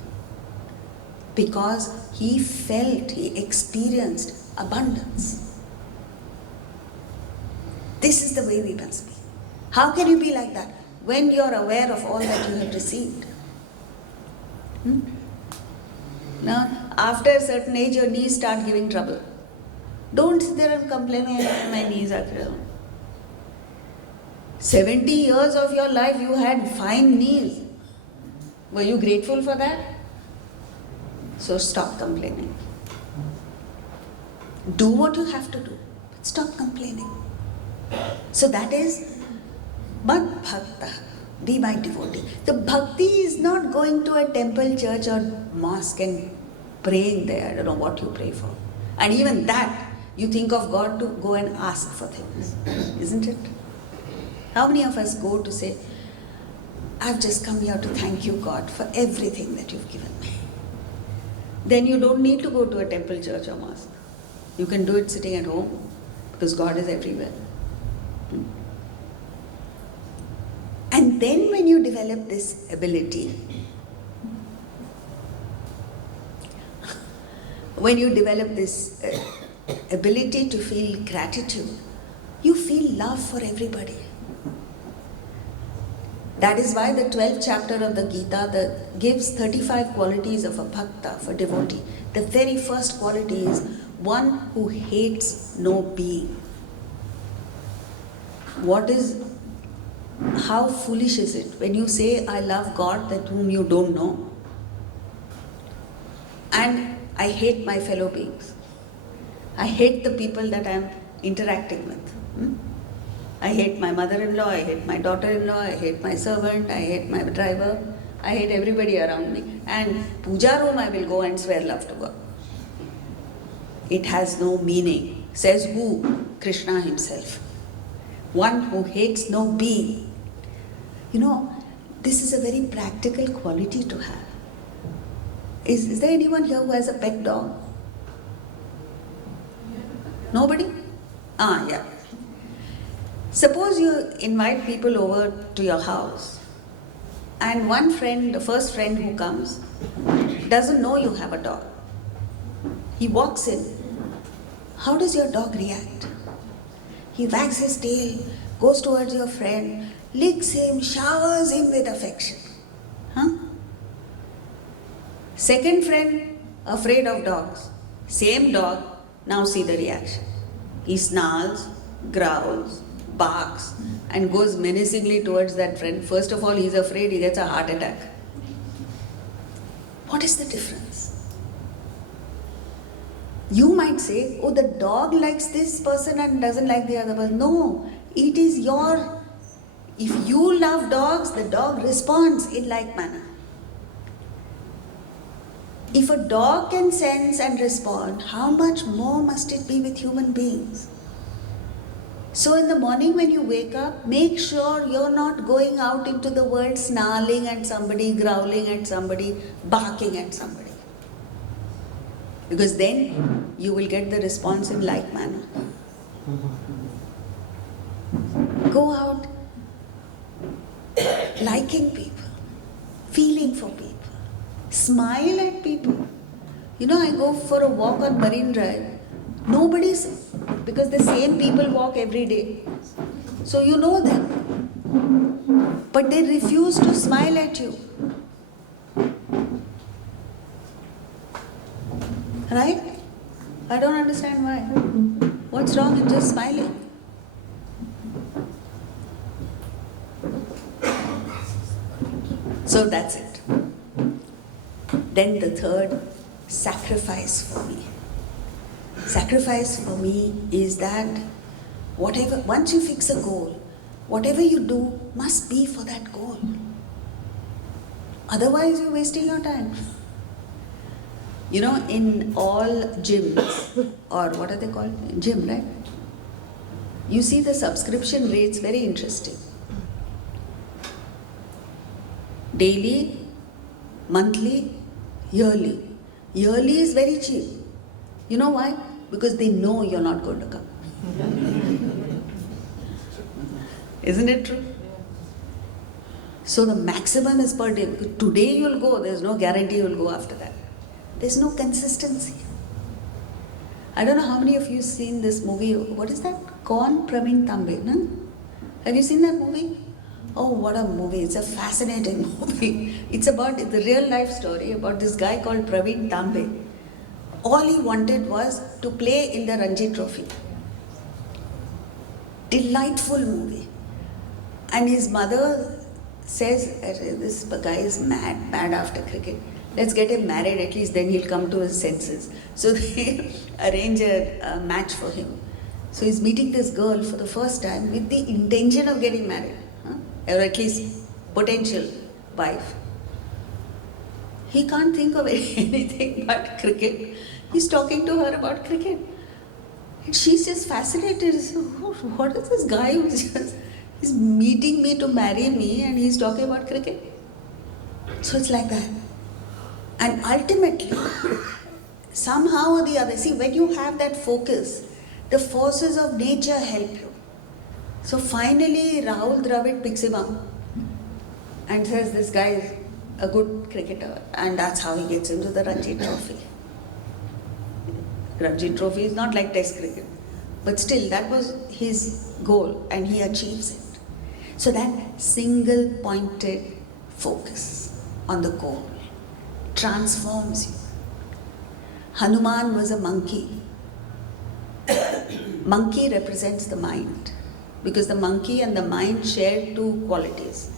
because he felt, he experienced abundance. This is the way we must be. How can you be like that when you're aware of all that you have received? Now, after a certain age, your knees start giving trouble. Don't sit there and complain, oh, my knees are trouble. 70 years of your life you had fine knees. Were you grateful for that? So stop complaining. Do what you have to do, but stop complaining. So that is Mad Bhakta, be my devotee. The bhakti is not going to a temple, church or mosque and praying there. I don't know what you pray for. And even that, you think of God to go and ask for things, isn't it? How many of us go to say, I've just come here to thank you, God, for everything that you've given me. Then you don't need to go to a temple, church or mosque. You can do it sitting at home because God is everywhere. And then when you develop this ability, ability to feel gratitude, you feel love for everybody. That is why the 12th chapter of the Gita gives 35 qualities of a bhakta, for devotee. The very first quality is one who hates no being. How foolish is it when you say, I love God that whom you don't know, and I hate my fellow beings. I hate the people that I am interacting with. I hate my mother-in-law, I hate my daughter-in-law, I hate my servant, I hate my driver, I hate everybody around me. And puja room I will go and swear love to God. It has no meaning. Says who? Krishna himself. One who hates no being. This is a very practical quality to have. Is there anyone here who has a pet dog? Nobody? Yeah. Suppose you invite people over to your house and one friend, the first friend who comes, doesn't know you have a dog. He walks in. How does your dog react? He wags his tail, goes towards your friend, licks him, showers him with affection. Second friend, afraid of dogs. Same dog, now see the reaction. He snarls, growls, barks and goes menacingly towards that friend. First of all, he's afraid, he gets a heart attack. What is the difference? You might say, oh, the dog likes this person and doesn't like the other person. No, it is if you love dogs, the dog responds in like manner. If a dog can sense and respond, how much more must it be with human beings? So in the morning when you wake up, make sure you're not going out into the world snarling at somebody, growling at somebody, barking at somebody. Because then you will get the response in like manner. Go out liking people, feeling for people, smile at people. I go for a walk on Marine Drive. Because the same people walk every day. So you know them. But they refuse to smile at you. Right? I don't understand why. What's wrong in just smiling? So that's it. Then the third, sacrifice for me. Sacrifice for me is that once you fix a goal, whatever you do must be for that goal. Otherwise, you're wasting your time. You know, in all gyms, or what are they called? Gym, right? You see the subscription rates very interesting. Daily, monthly, yearly. Yearly is very cheap. You know why? Because they know you're not going to come. Isn't it true? So the maximum is per day. Because today you'll go, there's no guarantee you'll go after that. There's no consistency. I don't know how many of you seen this movie. What is that? Kon Praveen Tambe, no? Have you seen that movie? Oh, what a movie. It's a fascinating movie. It's about the real life story about this guy called Praveen Tambe. All he wanted was to play in the Ranji Trophy. Delightful movie. And his mother says, this guy is mad after cricket. Let's get him married, at least then he'll come to his senses. So they arrange a match for him. So he's meeting this girl for the first time with the intention of getting married, or at least potential wife. He can't think of anything but cricket. He's talking to her about cricket. And she's just fascinated. So, what is this guy who's just he's meeting me to marry me and he's talking about cricket? So it's like that. And ultimately, somehow or the other, see, when you have that focus, the forces of nature help you. So finally, Rahul Dravid picks him up and says, this guy is a good cricketer. And that's how he gets into the Ranji Trophy. Ranji Trophy is not like Test cricket. But still, that was his goal and he achieves it. So that single-pointed focus on the goal transforms you. Hanuman was a monkey. Monkey represents the mind because the monkey and the mind share two qualities,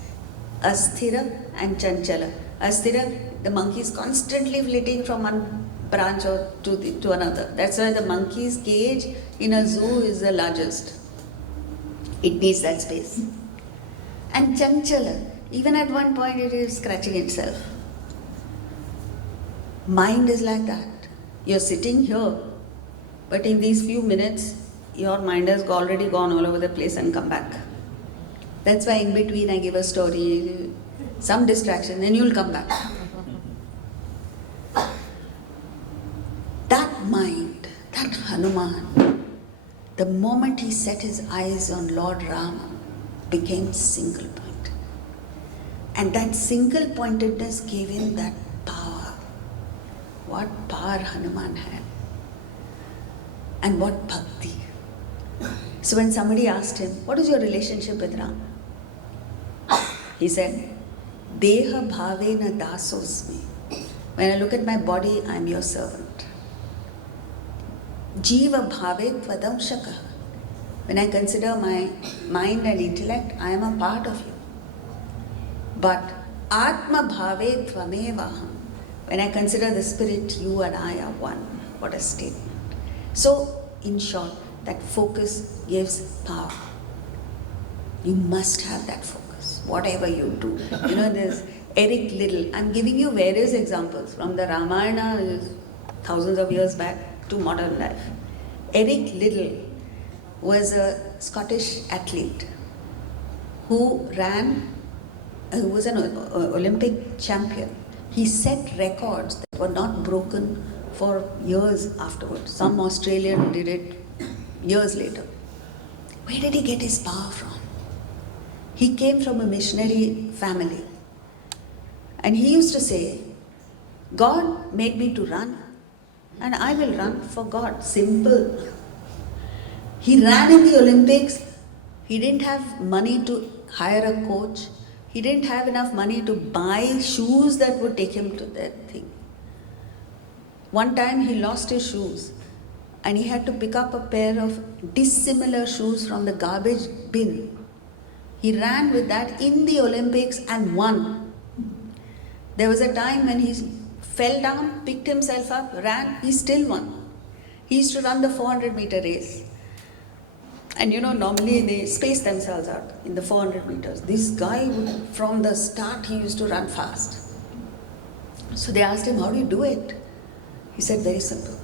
asthira and chanchala. Asthira, the monkey is constantly flitting from one branch or to another. That's why the monkey's cage in a zoo is the largest. It needs that space. And chanchala, even at one point it is scratching itself. Mind is like that. You're sitting here, but in these few minutes, your mind has already gone all over the place and come back. That's why in between I give a story, some distraction, then you'll come back. That mind, that Hanuman, the moment he set his eyes on Lord Rama, became single point. And that single pointedness gave him that power. What power Hanuman had. And what bhakti. So when somebody asked him, what is your relationship with Ram? He said, Deha bhavena dasosmi. When I look at my body, I am your servant. Jiva bhave tvadamshaka. When I consider my mind and intellect, I am a part of you. But atma bhave tvamevaham. When I consider the spirit, you and I are one. What a statement. So, in short, that focus gives power. You must have that focus, whatever you do. You know, there's Eric Liddell. I'm giving you various examples from the Ramayana, thousands of years back, to modern life. Eric Liddell was a Scottish athlete who was an Olympic champion. He set records that were not broken for years afterwards. Some Australian did it years later. Where did he get his power from? He came from a missionary family. And he used to say, God made me to run, and I will run for God. Simple. He ran in the Olympics. He didn't have money to hire a coach. He didn't have enough money to buy shoes that would take him to that thing. One time he lost his shoes and he had to pick up a pair of dissimilar shoes from the garbage bin. He ran with that in the Olympics and won. There was a time when he fell down, picked himself up, ran, he still won. He used to run the 400-meter race. And you know, normally they space themselves out in the 400 meters. This guy, from the start, he used to run fast. So they asked him, how do you do it? He said, very simple.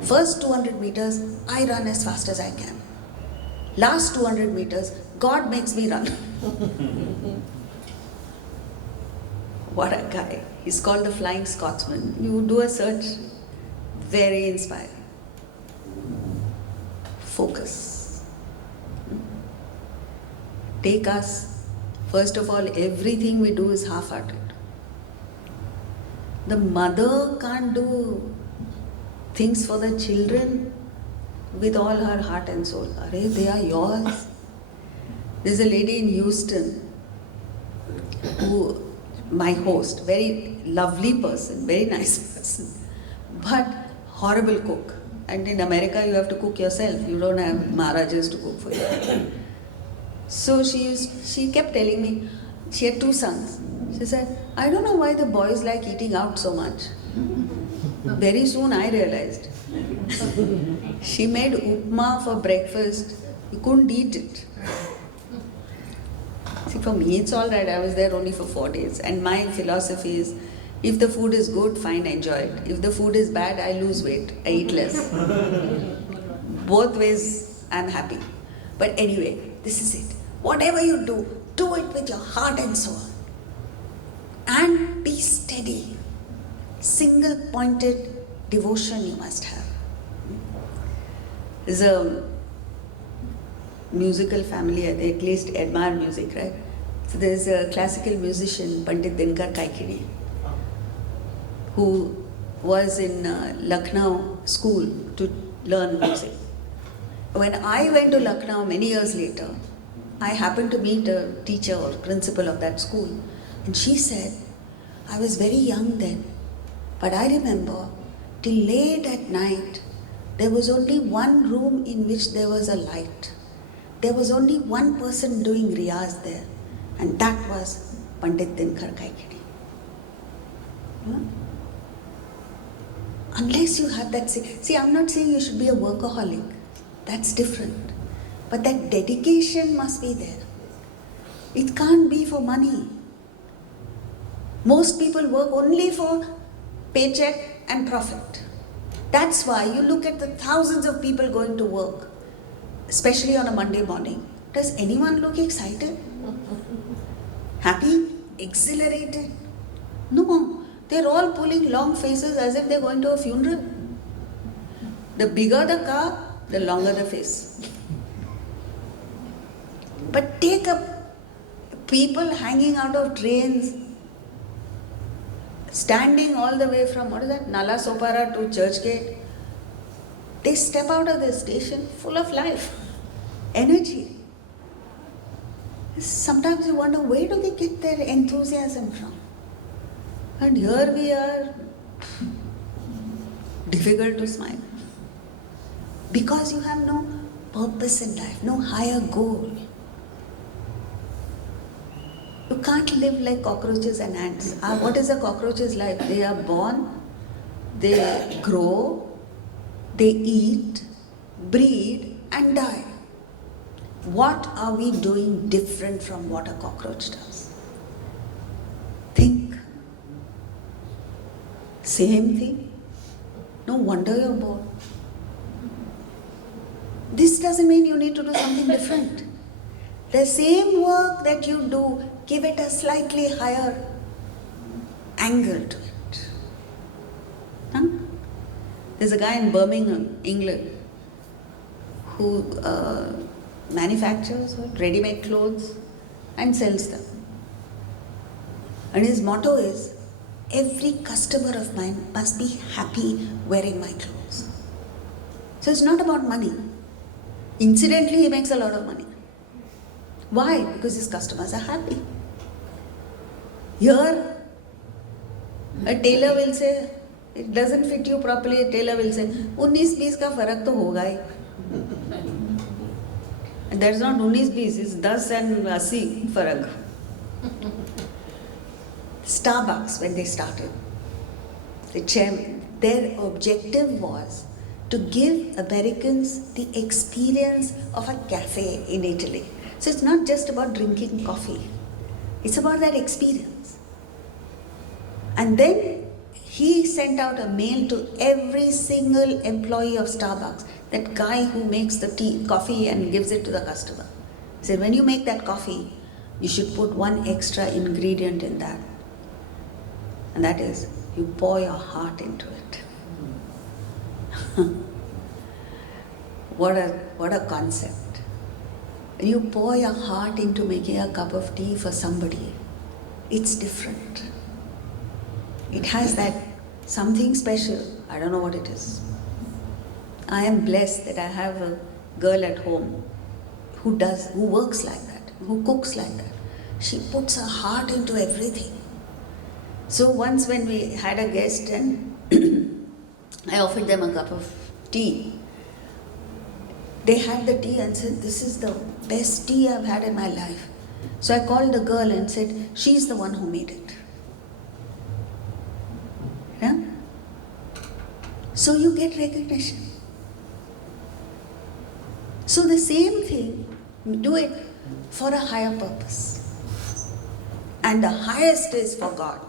First 200 meters, I run as fast as I can. Last 200 meters, God makes me run. What a guy. He's called the Flying Scotsman. You do a search, very inspiring. Focus. Take us, first of all, everything we do is half-hearted. The mother can't do things for the children with all her heart and soul. Arey, they are yours. There's a lady in Houston who, my host, very lovely person, very nice person, but horrible cook. And in America you have to cook yourself. You don't have Maharajas to cook for you. So she kept telling me, she had 2 sons. She said, I don't know why the boys like eating out so much. Very soon I realized. She made upma for breakfast. You couldn't eat it. See, for me it's all right. I was there only for 4 days. And my philosophy is, if the food is good, fine, enjoy it. If the food is bad, I lose weight. I eat less. Both ways I'm happy. But anyway, this is it. Whatever you do it with your heart and soul. And be steady. Single-pointed devotion you must have. There's a musical family, they at least admire music, right? So there's a classical musician, Pandit Dinkar Kaikini, who was in Lucknow school to learn music. When I went to Lucknow many years later, I happened to meet a teacher or principal of that school, and she said, I was very young then, but I remember till late at night, there was only one room in which there was a light. There was only one person doing riyaz there, and that was Pandit Dinkar Kaikini. Unless you have that, see, I'm not saying you should be a workaholic. That's different. But that dedication must be there. It can't be for money. Most people work only for paycheck and profit. That's why you look at the thousands of people going to work, especially on a Monday morning. Does anyone look excited? Happy? Exhilarated? No. They're all pulling long faces as if they're going to a funeral. The bigger the car, the longer the face. But take up people hanging out of trains, standing all the way from, Nala Sopara to Churchgate. They step out of the station full of life, energy. Sometimes you wonder, where do they get their enthusiasm from? And here we are, difficult to smile. Because you have no purpose in life, no higher goal. You can't live like cockroaches and ants. What is a cockroach's life? They are born, they grow, they eat, breed and die. What are we doing different from what a cockroach does? Think. Same thing. No wonder you're bored. This doesn't mean you need to do something different. The same work that you do, give it a slightly higher angle to it. There's a guy in Birmingham, England, who manufactures ready-made clothes and sells them. And his motto is, every customer of mine must be happy wearing my clothes. So it's not about money. Incidentally, he makes a lot of money. Why? Because his customers are happy. Here, a tailor will say, it doesn't fit you properly, a tailor will say, 19-20 ka farak to hoga hi. And that's not 19-20, it's 10 and 80 farak. Starbucks, when they started, the chairman, their objective was to give Americans the experience of a cafe in Italy. So it's not just about drinking coffee. It's about that experience. And then He sent out a mail to every single employee of Starbucks, that guy who makes the coffee and gives it to the customer. He said, when you make that coffee, you should put one extra ingredient in that. And that is, you pour your heart into it. What a concept. When you pour your heart into making a cup of tea for somebody, it's different. It has that something special. I don't know what it is. I am blessed that I have a girl at home who works like that, who cooks like that. She puts her heart into everything. So once when we had a guest and I offered them a cup of tea, they had the tea and said, this is the best tea I've had in my life. So I called the girl and said, she's the one who made it. Yeah? So you get recognition. So the same thing, do it for a higher purpose. And the highest is for God.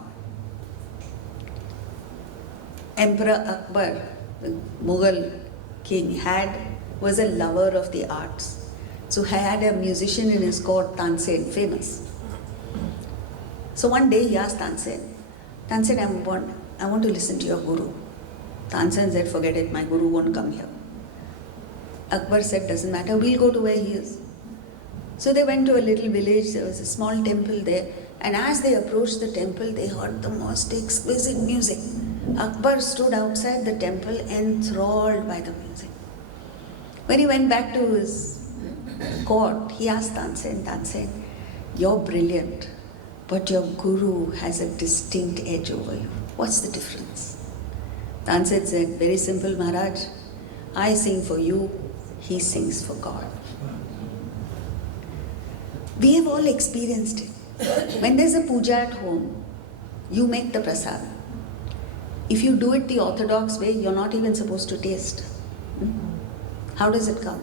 Emperor Akbar, the Mughal king, was a lover of the arts. So he had a musician in his court, Tansen, famous. So one day he asked Tansen, I want to listen to your guru. Tansen said, forget it, my guru won't come here. Akbar said, doesn't matter, we'll go to where he is. So they went to a little village, there was a small temple there, and as they approached the temple, they heard the most exquisite music. Akbar stood outside the temple enthralled by the music. When he went back to his court, he asked Tansen, you're brilliant, but your guru has a distinct edge over you. What's the difference? Tansen said, very simple, Maharaj. I sing for you, he sings for God. We have all experienced it. When there's a puja at home, you make the prasad. If you do it the orthodox way, you're not even supposed to taste. How does it come?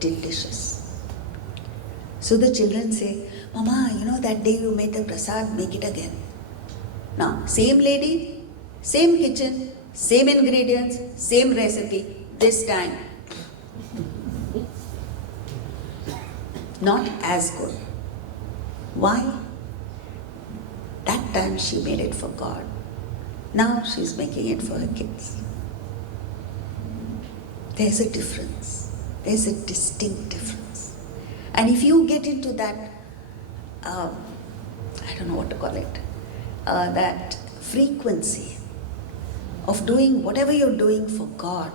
Delicious. So the children say, Mama, that day you made the prasad, make it again. Now, same lady, same kitchen, same ingredients, same recipe, this time not as good. Why? That time she made it for God. Now she's making it for her kids. There's a difference. There's a distinct difference. And if you get into that, I don't know what to call it, that frequency of doing whatever you're doing for God,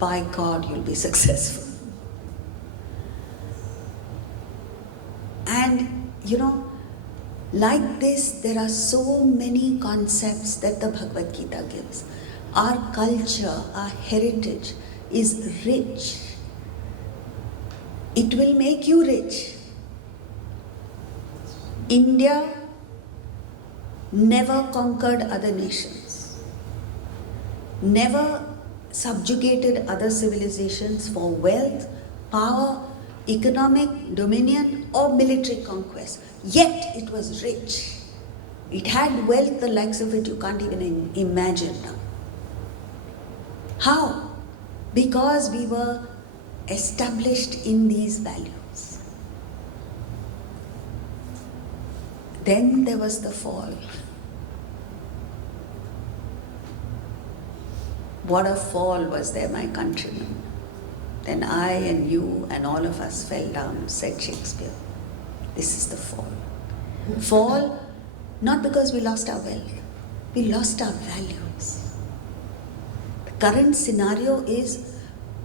by God you'll be successful. And like this, there are so many concepts that the Bhagavad Gita gives. Our culture, our heritage is rich. It will make you rich. India never conquered other nations, never subjugated other civilizations for wealth, power, economic dominion or military conquest. Yet it was rich. It had wealth the likes of it you can't even imagine now. How? Because we were established in these values. Then there was the fall. What a fall was there, my countrymen. Then I and you and all of us fell down, said Shakespeare. This is the fall. Fall, not because we lost our wealth, we lost our values. The current scenario is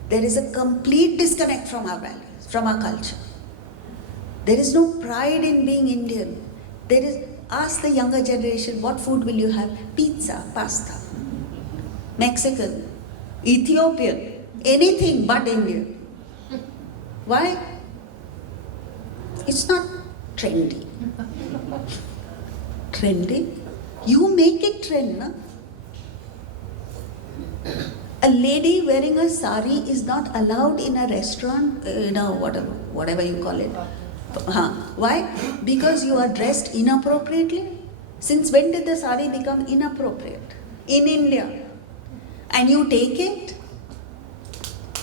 there is a complete disconnect from our values, from our culture. There is no pride in being Indian. Ask the younger generation, what food will you have? Pizza, pasta, Mexican, Ethiopian, anything but Indian. Why? It's not trendy. Trendy? You make it trend, na? A lady wearing a sari is not allowed in a restaurant, whatever you call it. Why? Because you are dressed inappropriately? Since when did the sari become inappropriate? In India. And you take it,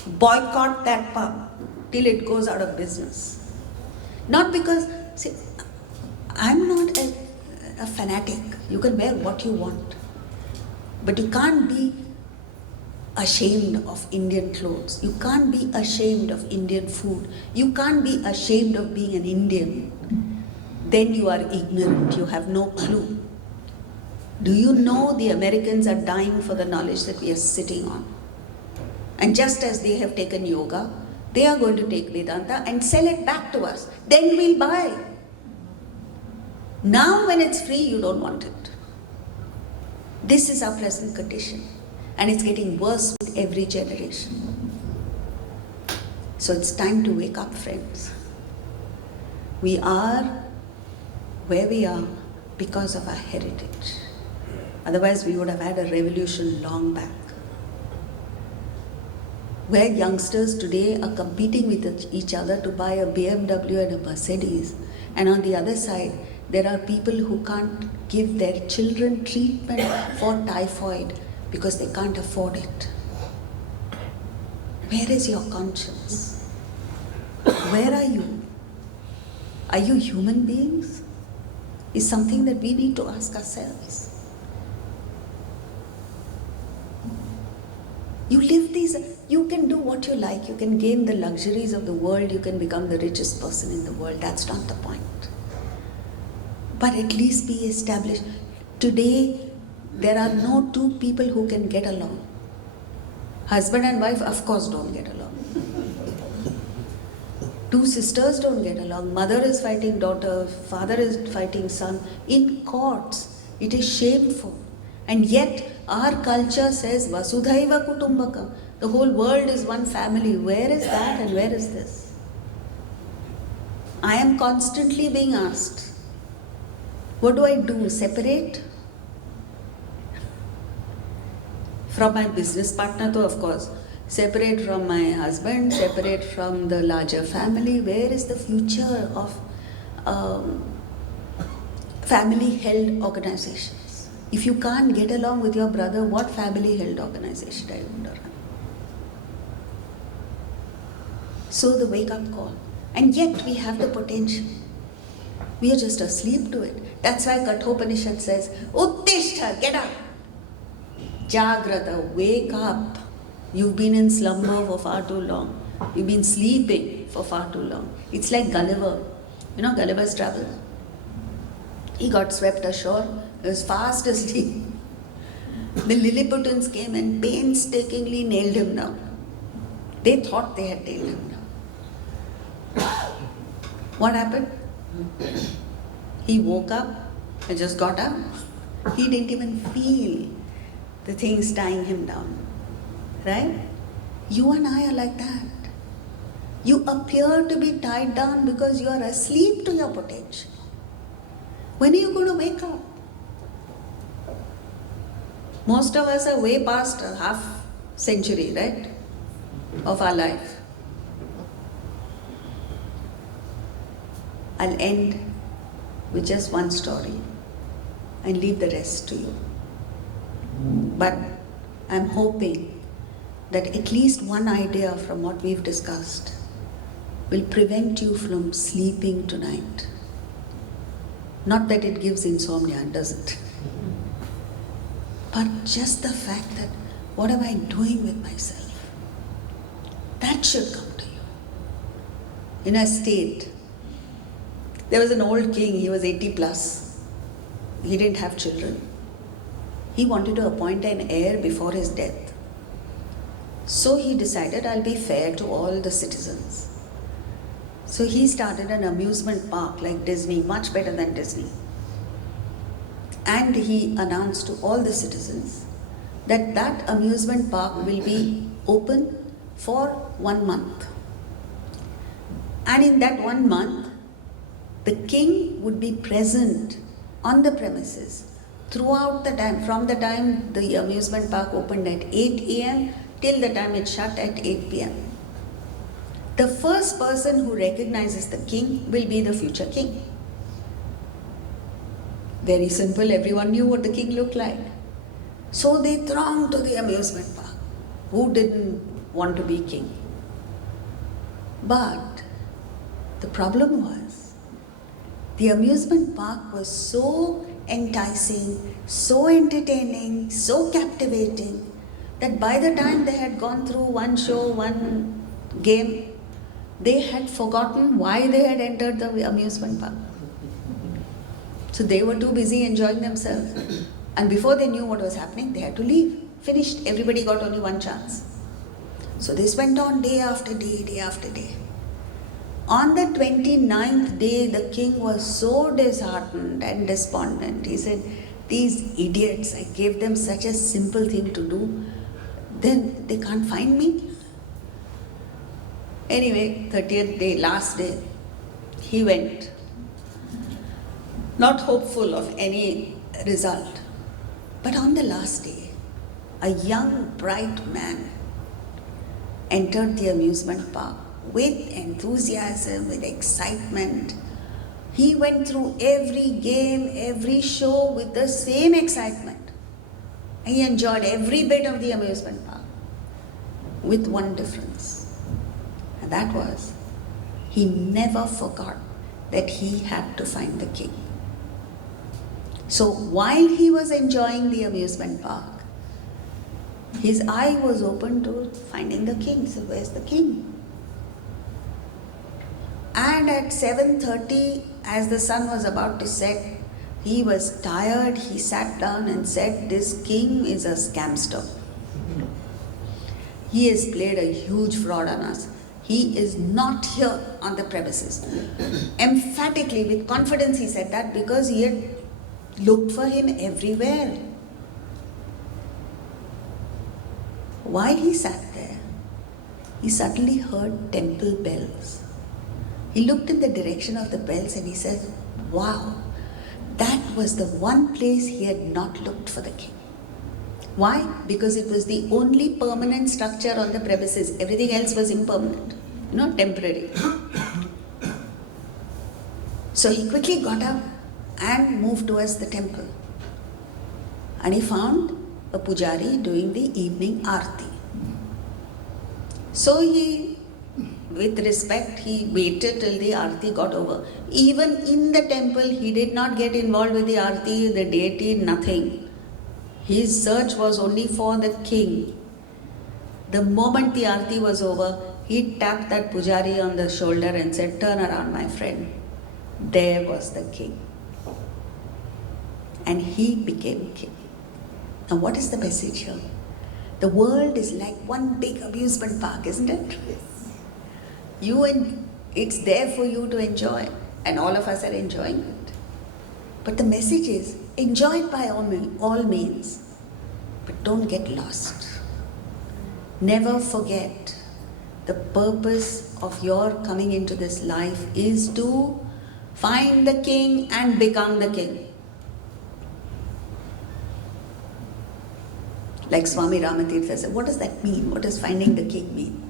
boycott that pub till it goes out of business. Not because, see, I'm not a fanatic. You can wear what you want. But you can't be ashamed of Indian clothes. You can't be ashamed of Indian food. You can't be ashamed of being an Indian. Then you are ignorant. You have no clue. Do you know the Americans are dying for the knowledge that we are sitting on? And just as they have taken yoga, they are going to take Vedanta and sell it back to us. Then we'll buy. Now when it's free, you don't want it. This is our present condition. And it's getting worse with every generation. So it's time to wake up, friends. We are where we are because of our heritage. Otherwise, we would have had a revolution long back. Where youngsters today are competing with each other to buy a BMW and a Mercedes, and on the other side, there are people who can't give their children treatment for typhoid because they can't afford it. Where is your conscience? Where are you? Are you human beings? Is something that we need to ask ourselves. You live these, you can do what you like, you can gain the luxuries of the world, you can become the richest person in the world. That's not the point. But at least be established. Today, there are no two people who can get along. Husband and wife, of course, don't get along. Two sisters don't get along. Mother is fighting daughter, father is fighting son. In courts, it is shameful. And yet, our culture says, Vasudhaiva Kutumbakam. The whole world is one family. Where is that and where is this? I am constantly being asked, what do I do? Separate? From my business partner, though, of course. Separate from my husband, separate from the larger family. Where is the future of family-held organizations? If you can't get along with your brother, what family-held organization are you going to run? So the wake-up call. And yet we have the potential. We are just asleep to it. That's why Kathopanishad says, Uttishta, get up. Jagrata, wake up. You've been in slumber for far too long. You've been sleeping for far too long. It's like Gulliver. You know Gulliver's Travels? He got swept ashore. He was fast asleep. The Lilliputians came and painstakingly nailed him down. They thought they had nailed him down. What happened? He woke up and just got up. He didn't even feel the things tying him down. Right? You and I are like that. You appear to be tied down because you are asleep to your potential. When are you going to wake up? Most of us are way past a half century, right? Of our life. I'll end with just one story and leave the rest to you. But I'm hoping that at least one idea from what we've discussed will prevent you from sleeping tonight. Not that it gives insomnia, does it? But just the fact that, what am I doing with myself? That should come to you. In a state, there was an old king, he was 80 plus. He didn't have children. He wanted to appoint an heir before his death. So he decided, I'll be fair to all the citizens. So he started an amusement park like Disney, much better than Disney. And he announced to all the citizens that that amusement park will be open for 1 month. And in that 1 month, the king would be present on the premises throughout the time, from the time the amusement park opened at 8 a.m. till the time it shut at 8 p.m. The first person who recognizes the king will be the future king. Very simple, everyone knew what the king looked like. So they thronged to the amusement park. Who didn't want to be king? But the problem was, the amusement park was so enticing, so entertaining, so captivating, that by the time they had gone through one show, one game, they had forgotten why they had entered the amusement park. So they were too busy enjoying themselves. And before they knew what was happening, they had to leave. Finished. Everybody got only one chance. So this went on day after day, day after day. On the 29th day, the king was so disheartened and despondent. He said, these idiots, I gave them such a simple thing to do, then they can't find me. Anyway, 30th day, last day, he went, not hopeful of any result. But on the last day, a young, bright man entered the amusement park with enthusiasm, with excitement. He went through every game, every show with the same excitement. He enjoyed every bit of the amusement park with one difference. And that was, he never forgot that he had to find the king. So while he was enjoying the amusement park, his eye was open to finding the king. So where's the king? And at 7:30, as the sun was about to set, he was tired. He sat down and said, this king is a scamster. He has played a huge fraud on us. He is not here on the premises. Emphatically, with confidence, he said that because he had looked for him everywhere. While he sat there, he suddenly heard temple bells. He looked in the direction of the bells and he said, wow, that was the one place he had not looked for the king. Why? Because it was the only permanent structure on the premises. Everything else was impermanent, temporary. So he quickly got up and moved towards the temple. And he found a pujari doing the evening arti. So he, with respect, he waited till the arti got over. Even in the temple, he did not get involved with the arti, the deity, nothing. His search was only for the king. The moment the arti was over, he tapped that pujari on the shoulder and said, turn around, my friend. There was the king. And he became king. Now what is the message here? The world is like one big amusement park, isn't it? It's there for you to enjoy, and all of us are enjoying it. But the message is, enjoy it by all means, but don't get lost. Never forget the purpose of your coming into this life is to find the king and become the king. Like Swami Ramatirtha said, what does that mean? What does finding the king mean?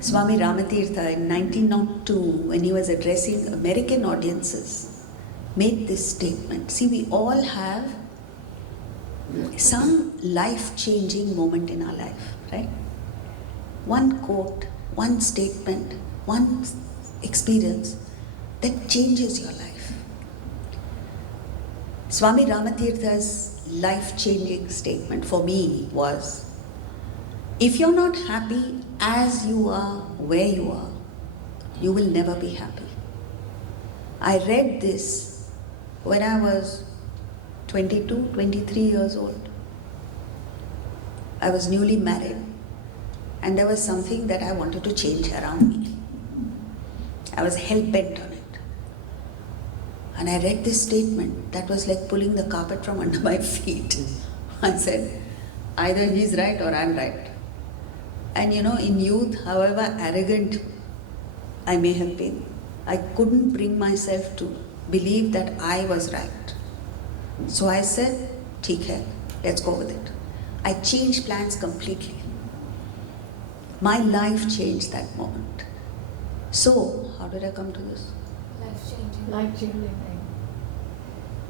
Swami Ramatirtha in 1902, when he was addressing American audiences, made this statement. See, we all have some life-changing moment in our life, right? One quote, one statement, one experience that changes your life. Swami Ramatirtha's life-changing statement for me was, if you're not happy as you are, where you are, you will never be happy. I read this when I was 22, 23 years old. I was newly married and there was something that I wanted to change around me. I was hell-bent on it. And I read this statement that was like pulling the carpet from under my feet. I said, either he's right or I'm right. And in youth, however arrogant I may have been, I couldn't bring myself to believe that I was right. So I said, theek hai, let's go with it. I changed plans completely. My life changed that moment. So, how did I come to this? Life changing. Life changing.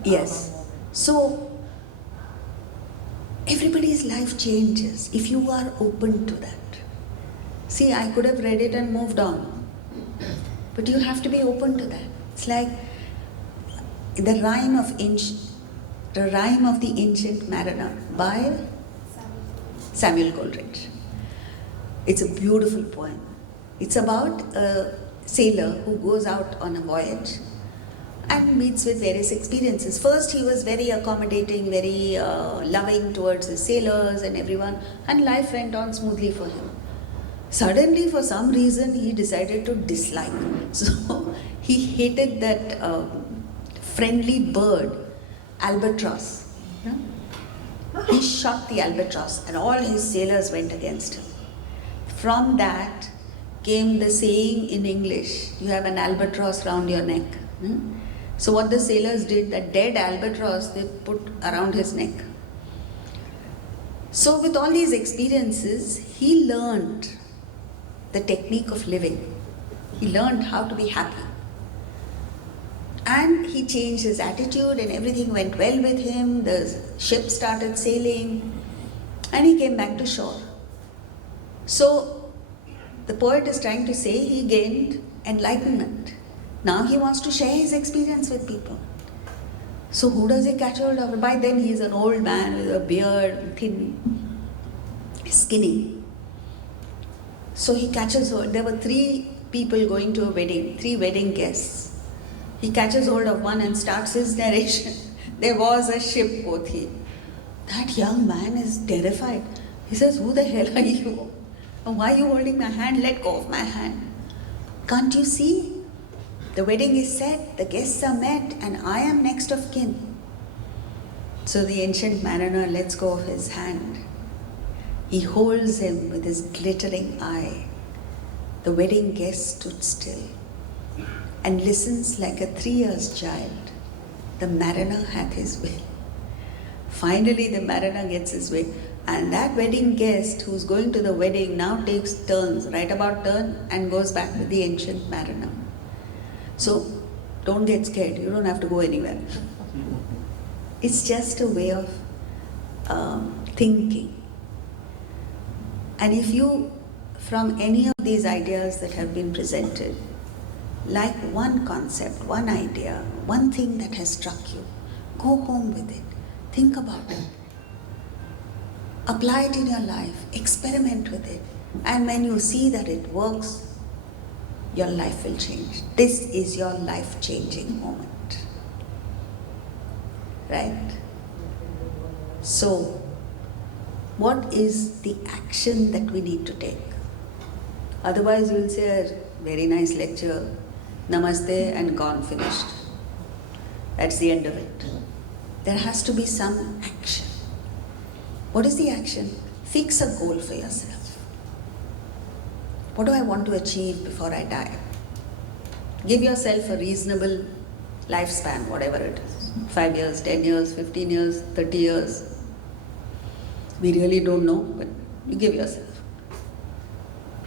Yes. So, everybody's life changes if you are open to that. See, I could have read it and moved on, but you have to be open to that. It's like the rhyme of the Ancient Mariner by Samuel Coleridge. It's a beautiful poem. It's about a sailor who goes out on a voyage and meets with various experiences. First, he was very accommodating, very loving towards his sailors and everyone, and life went on smoothly for him. Suddenly, for some reason, he decided to dislike. So, he hated that friendly bird, albatross. He shot the albatross, and all his sailors went against him. From that came the saying in English, you have an albatross round your neck. So what the sailors did, that dead albatross they put around his neck. So with all these experiences, he learned the technique of living. He learned how to be happy. And he changed his attitude and everything went well with him. The ship started sailing and he came back to shore. So the poet is trying to say he gained enlightenment. Now he wants to share his experience with people. So who does he catch hold of? By then he is an old man with a beard, thin, skinny. So he catches hold. There were 3 people going to a wedding, 3 wedding guests. He catches hold of one and starts his narration. There was a ship, quoth he. That young man is terrified. He says, who the hell are you? Why are you holding my hand? Let go of my hand. Can't you see? The wedding is set, the guests are met, and I am next of kin. So the Ancient Mariner lets go of his hand. He holds him with his glittering eye. The wedding guest stood still and listens like a 3 years child. The mariner hath his will. Finally, the mariner gets his way. And that wedding guest who's going to the wedding now takes turns, right about turn, and goes back with the Ancient Mariner. So, don't get scared. You don't have to go anywhere. It's just a way of thinking. And if you, from any of these ideas that have been presented, like one concept, one idea, one thing that has struck you, go home with it. Think about it. Apply it in your life. Experiment with it. And when you see that it works, your life will change. This is your life-changing moment. Right? So, what is the action that we need to take? Otherwise, you will say a very nice lecture, namaste, and gone, finished. That's the end of it. There has to be some action. What is the action? Fix a goal for yourself. What do I want to achieve before I die? Give yourself a reasonable lifespan, whatever it is. 5 years, 10 years, 15 years, 30 years. We really don't know, but you give yourself.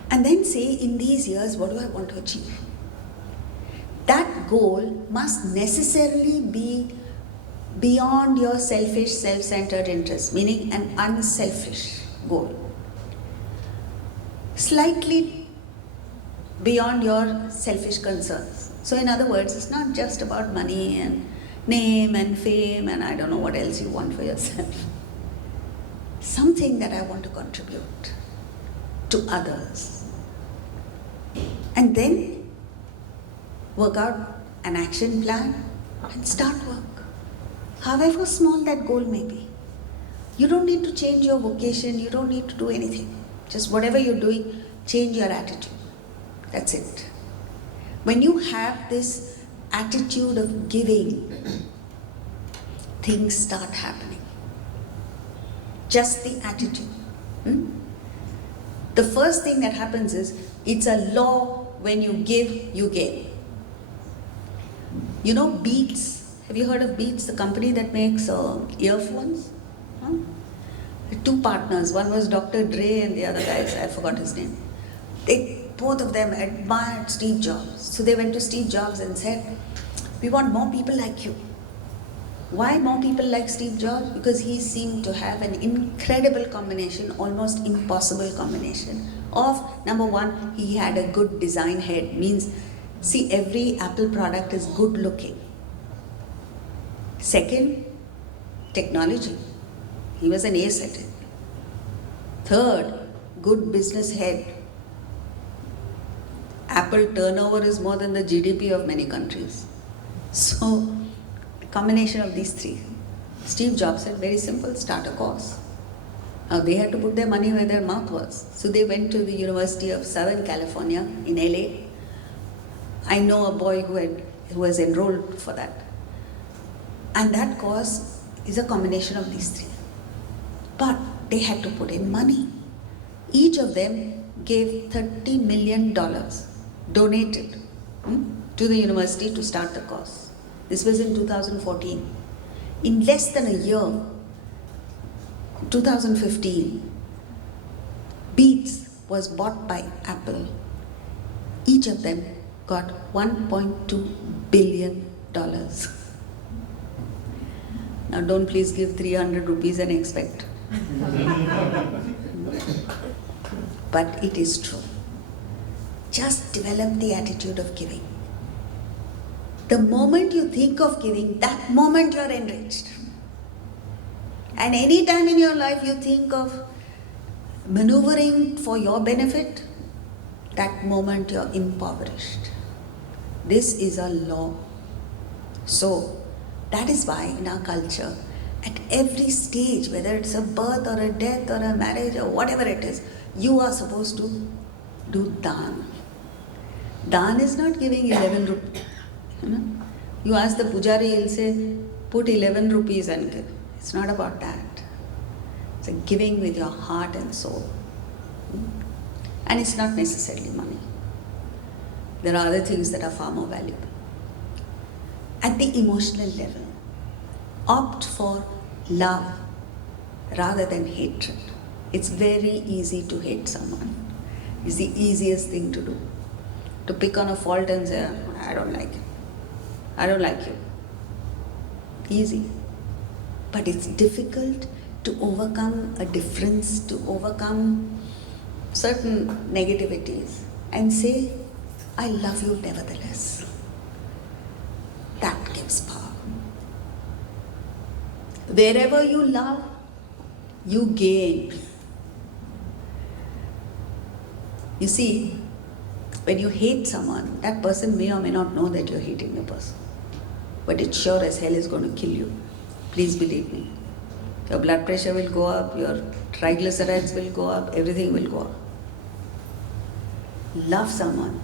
And then say, in these years, what do I want to achieve? That goal must necessarily be beyond your selfish, self-centered interest, meaning an unselfish goal. Slightly beyond your selfish concerns. So in other words, it's not just about money and name and fame and I don't know what else you want for yourself. Something that I want to contribute to others. And then work out an action plan and start work. However small that goal may be. You don't need to change your vocation, you don't need to do anything. Just whatever you're doing, change your attitude. That's it. When you have this attitude of giving, things start happening. Just the attitude. The first thing that happens is, it's a law, when you give, you gain. You know Beats? Have you heard of Beats, the company that makes earphones? Two partners, one was Dr. Dre and the other guy, I forgot his name. Both of them admired Steve Jobs. So they went to Steve Jobs and said, we want more people like you. Why more people like Steve Jobs? Because he seemed to have an incredible combination, almost impossible combination of, number one, he had a good design head. Means, see, every Apple product is good looking. Second, technology. He was an ace at it. Third, good business head. Apple turnover is more than the GDP of many countries. So, combination of these three. Steve Jobs said, very simple, start a course. Now they had to put their money where their mouth was. So they went to the University of Southern California in LA. I know a boy who was enrolled for that. And that course is a combination of these three. But they had to put in money. Each of them gave $30 million, donated to the university to start the course. This was in 2014. In less than a year, 2015, Beats was bought by Apple. Each of them got $1.2 billion. Now don't please give 300 rupees and expect. But it is true. Just develop the attitude of giving. The moment you think of giving, that moment you are enriched. And any time in your life you think of maneuvering for your benefit, that moment you are impoverished. This is a law. So, that is why in our culture, at every stage, whether it's a birth or a death or a marriage or whatever it is, you are supposed to do dhan. Dhan is not giving 11 rupees. You ask the pujari, he'll say, put 11 rupees and give. It's not about that. It's a giving with your heart and soul. And it's not necessarily money. There are other things that are far more valuable. At the emotional level, opt for love rather than hatred. It's very easy to hate someone. It's the easiest thing to do. To pick on a fault and say, I don't like it. I don't like you. Easy. But it's difficult to overcome a difference, to overcome certain negativities and say, I love you nevertheless. That gives power. Wherever you love, you gain. You see, when you hate someone, that person may or may not know that you're hating the person. But it sure as hell is going to kill you. Please believe me. Your blood pressure will go up, your triglycerides will go up, everything will go up. Love someone.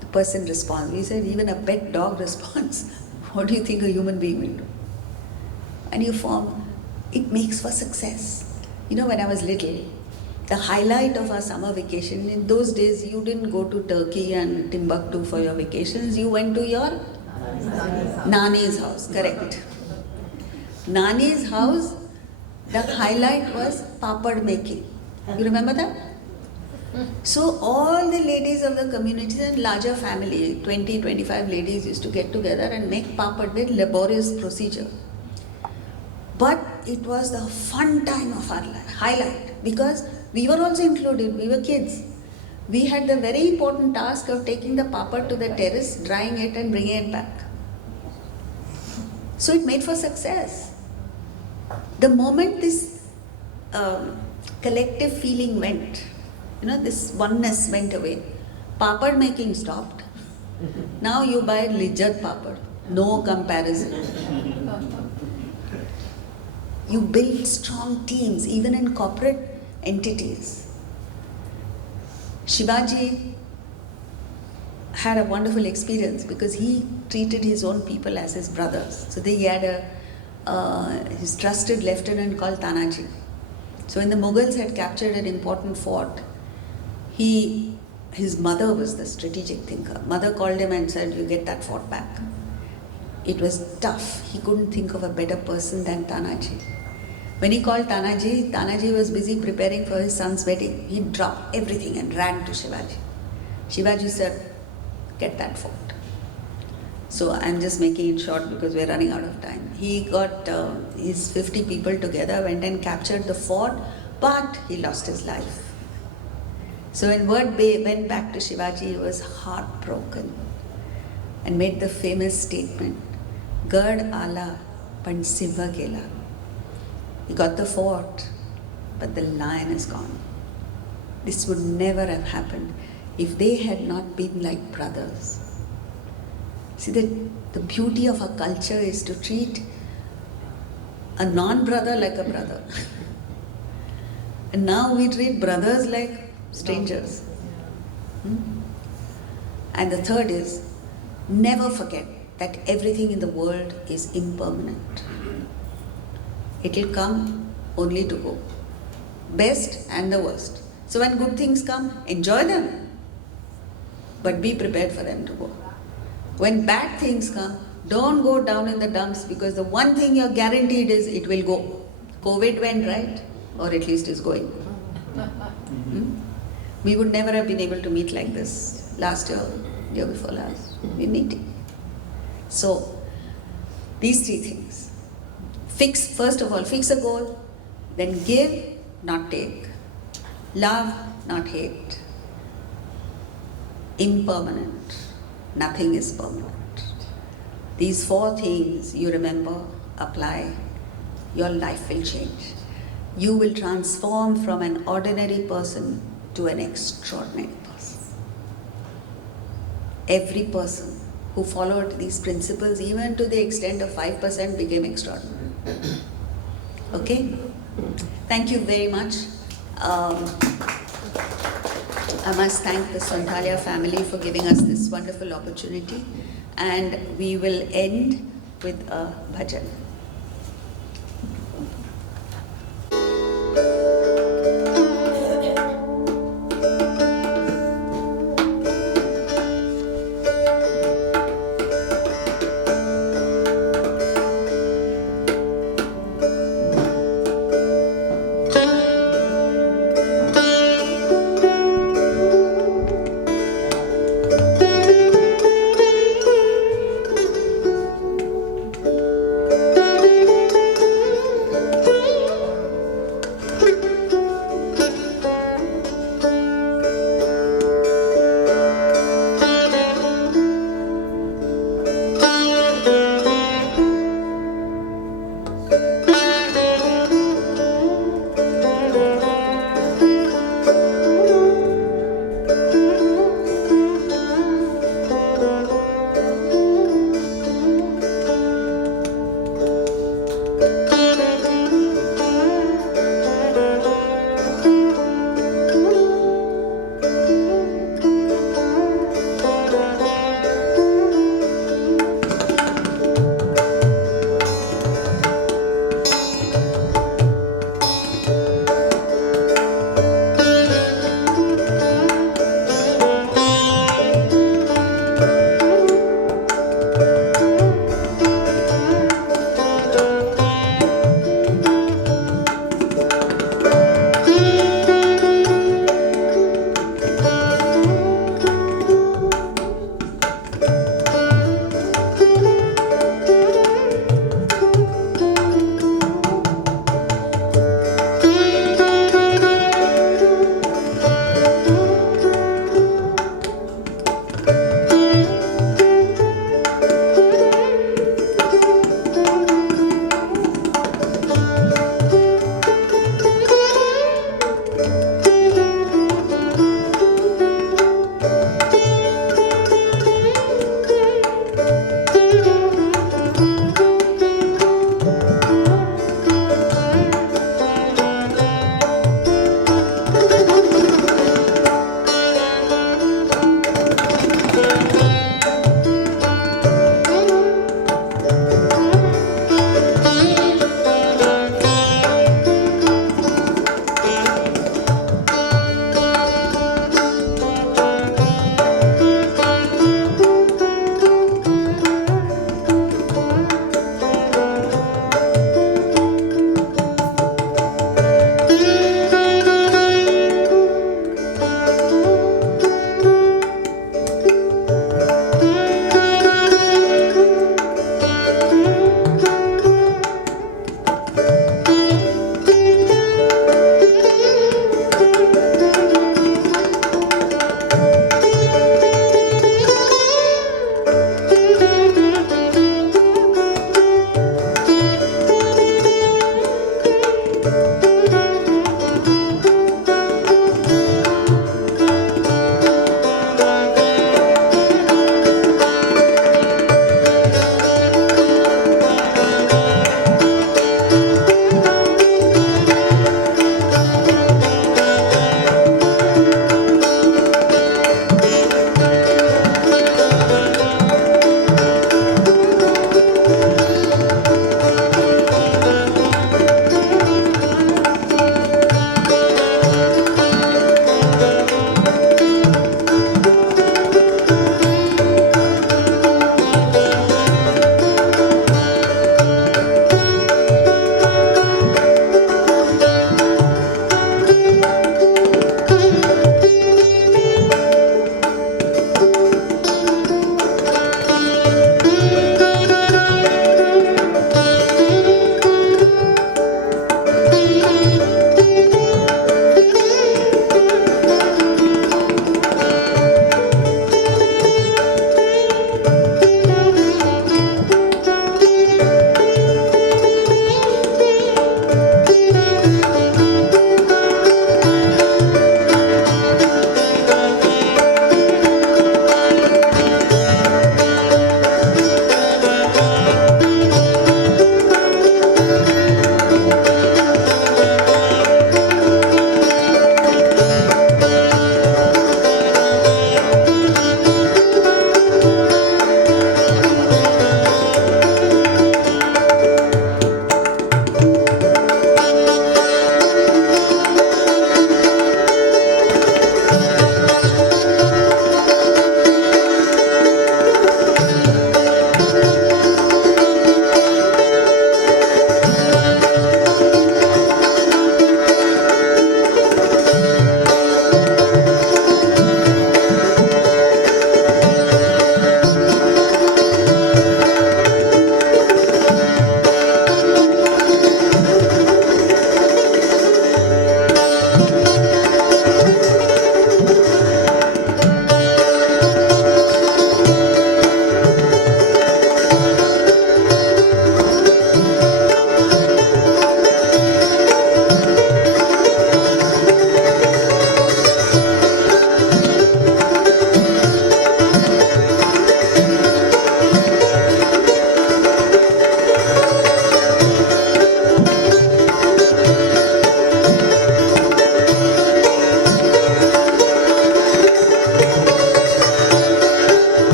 The person responds. We said even a pet dog responds. What do you think a human being will do? And you form, it makes for success. You know, when I was little, the highlight of our summer vacation, in those days you didn't go to Turkey and Timbuktu for your vacations, you went to your Nani's house, correct. Nani's house, the highlight was papad making. You remember that? So all the ladies of the community and larger family, 20, 25 ladies used to get together and make papad with laborious procedure. But it was the fun time of our life, highlight, because we were also included, we were kids. We had the very important task of taking the papad to the terrace, drying it and bringing it back. So it made for success. The moment this collective feeling went, this oneness went away, papad making stopped. Now you buy lijjat papad, no comparison. You build strong teams, even in corporate entities. Shivaji had a wonderful experience because he treated his own people as his brothers. So he had his trusted lieutenant called Tanaji. So when the Mughals had captured an important fort, his mother was the strategic thinker. Mother called him and said, you get that fort back. It was tough. He couldn't think of a better person than Tanaji. When he called Tanaji, Tanaji was busy preparing for his son's wedding. He dropped everything and ran to Shivaji. Shivaji said, get that fort. So I'm just making it short because we're running out of time. He got his 50 people together, went and captured the fort, but he lost his life. So when word went back to Shivaji, he was heartbroken and made the famous statement, Gad ala pan Simha kela. He got the fort, but the lion is gone. This would never have happened if they had not been like brothers. See, the beauty of our culture is to treat a non-brother like a brother. And now we treat brothers like strangers. And the third is, never forget that everything in the world is impermanent. It will come only to go. Best and the worst. So when good things come, enjoy them. But be prepared for them to go. When bad things come, don't go down in the dumps, because the one thing you're guaranteed is it will go. COVID went, right? Or at least is going. We would never have been able to meet like this last year, year before last. We're meeting. So, these three things. First of all, fix a goal. Then give, not take. Love, not hate. Impermanent. Nothing is permanent. These four things you remember, apply, your life will change. You will transform from an ordinary person to an extraordinary person. Every person who followed these principles, even to the extent of 5%, became extraordinary. Okay? Thank you very much. I must thank the Sonthalia family for giving us this wonderful opportunity, and we will end with a bhajan.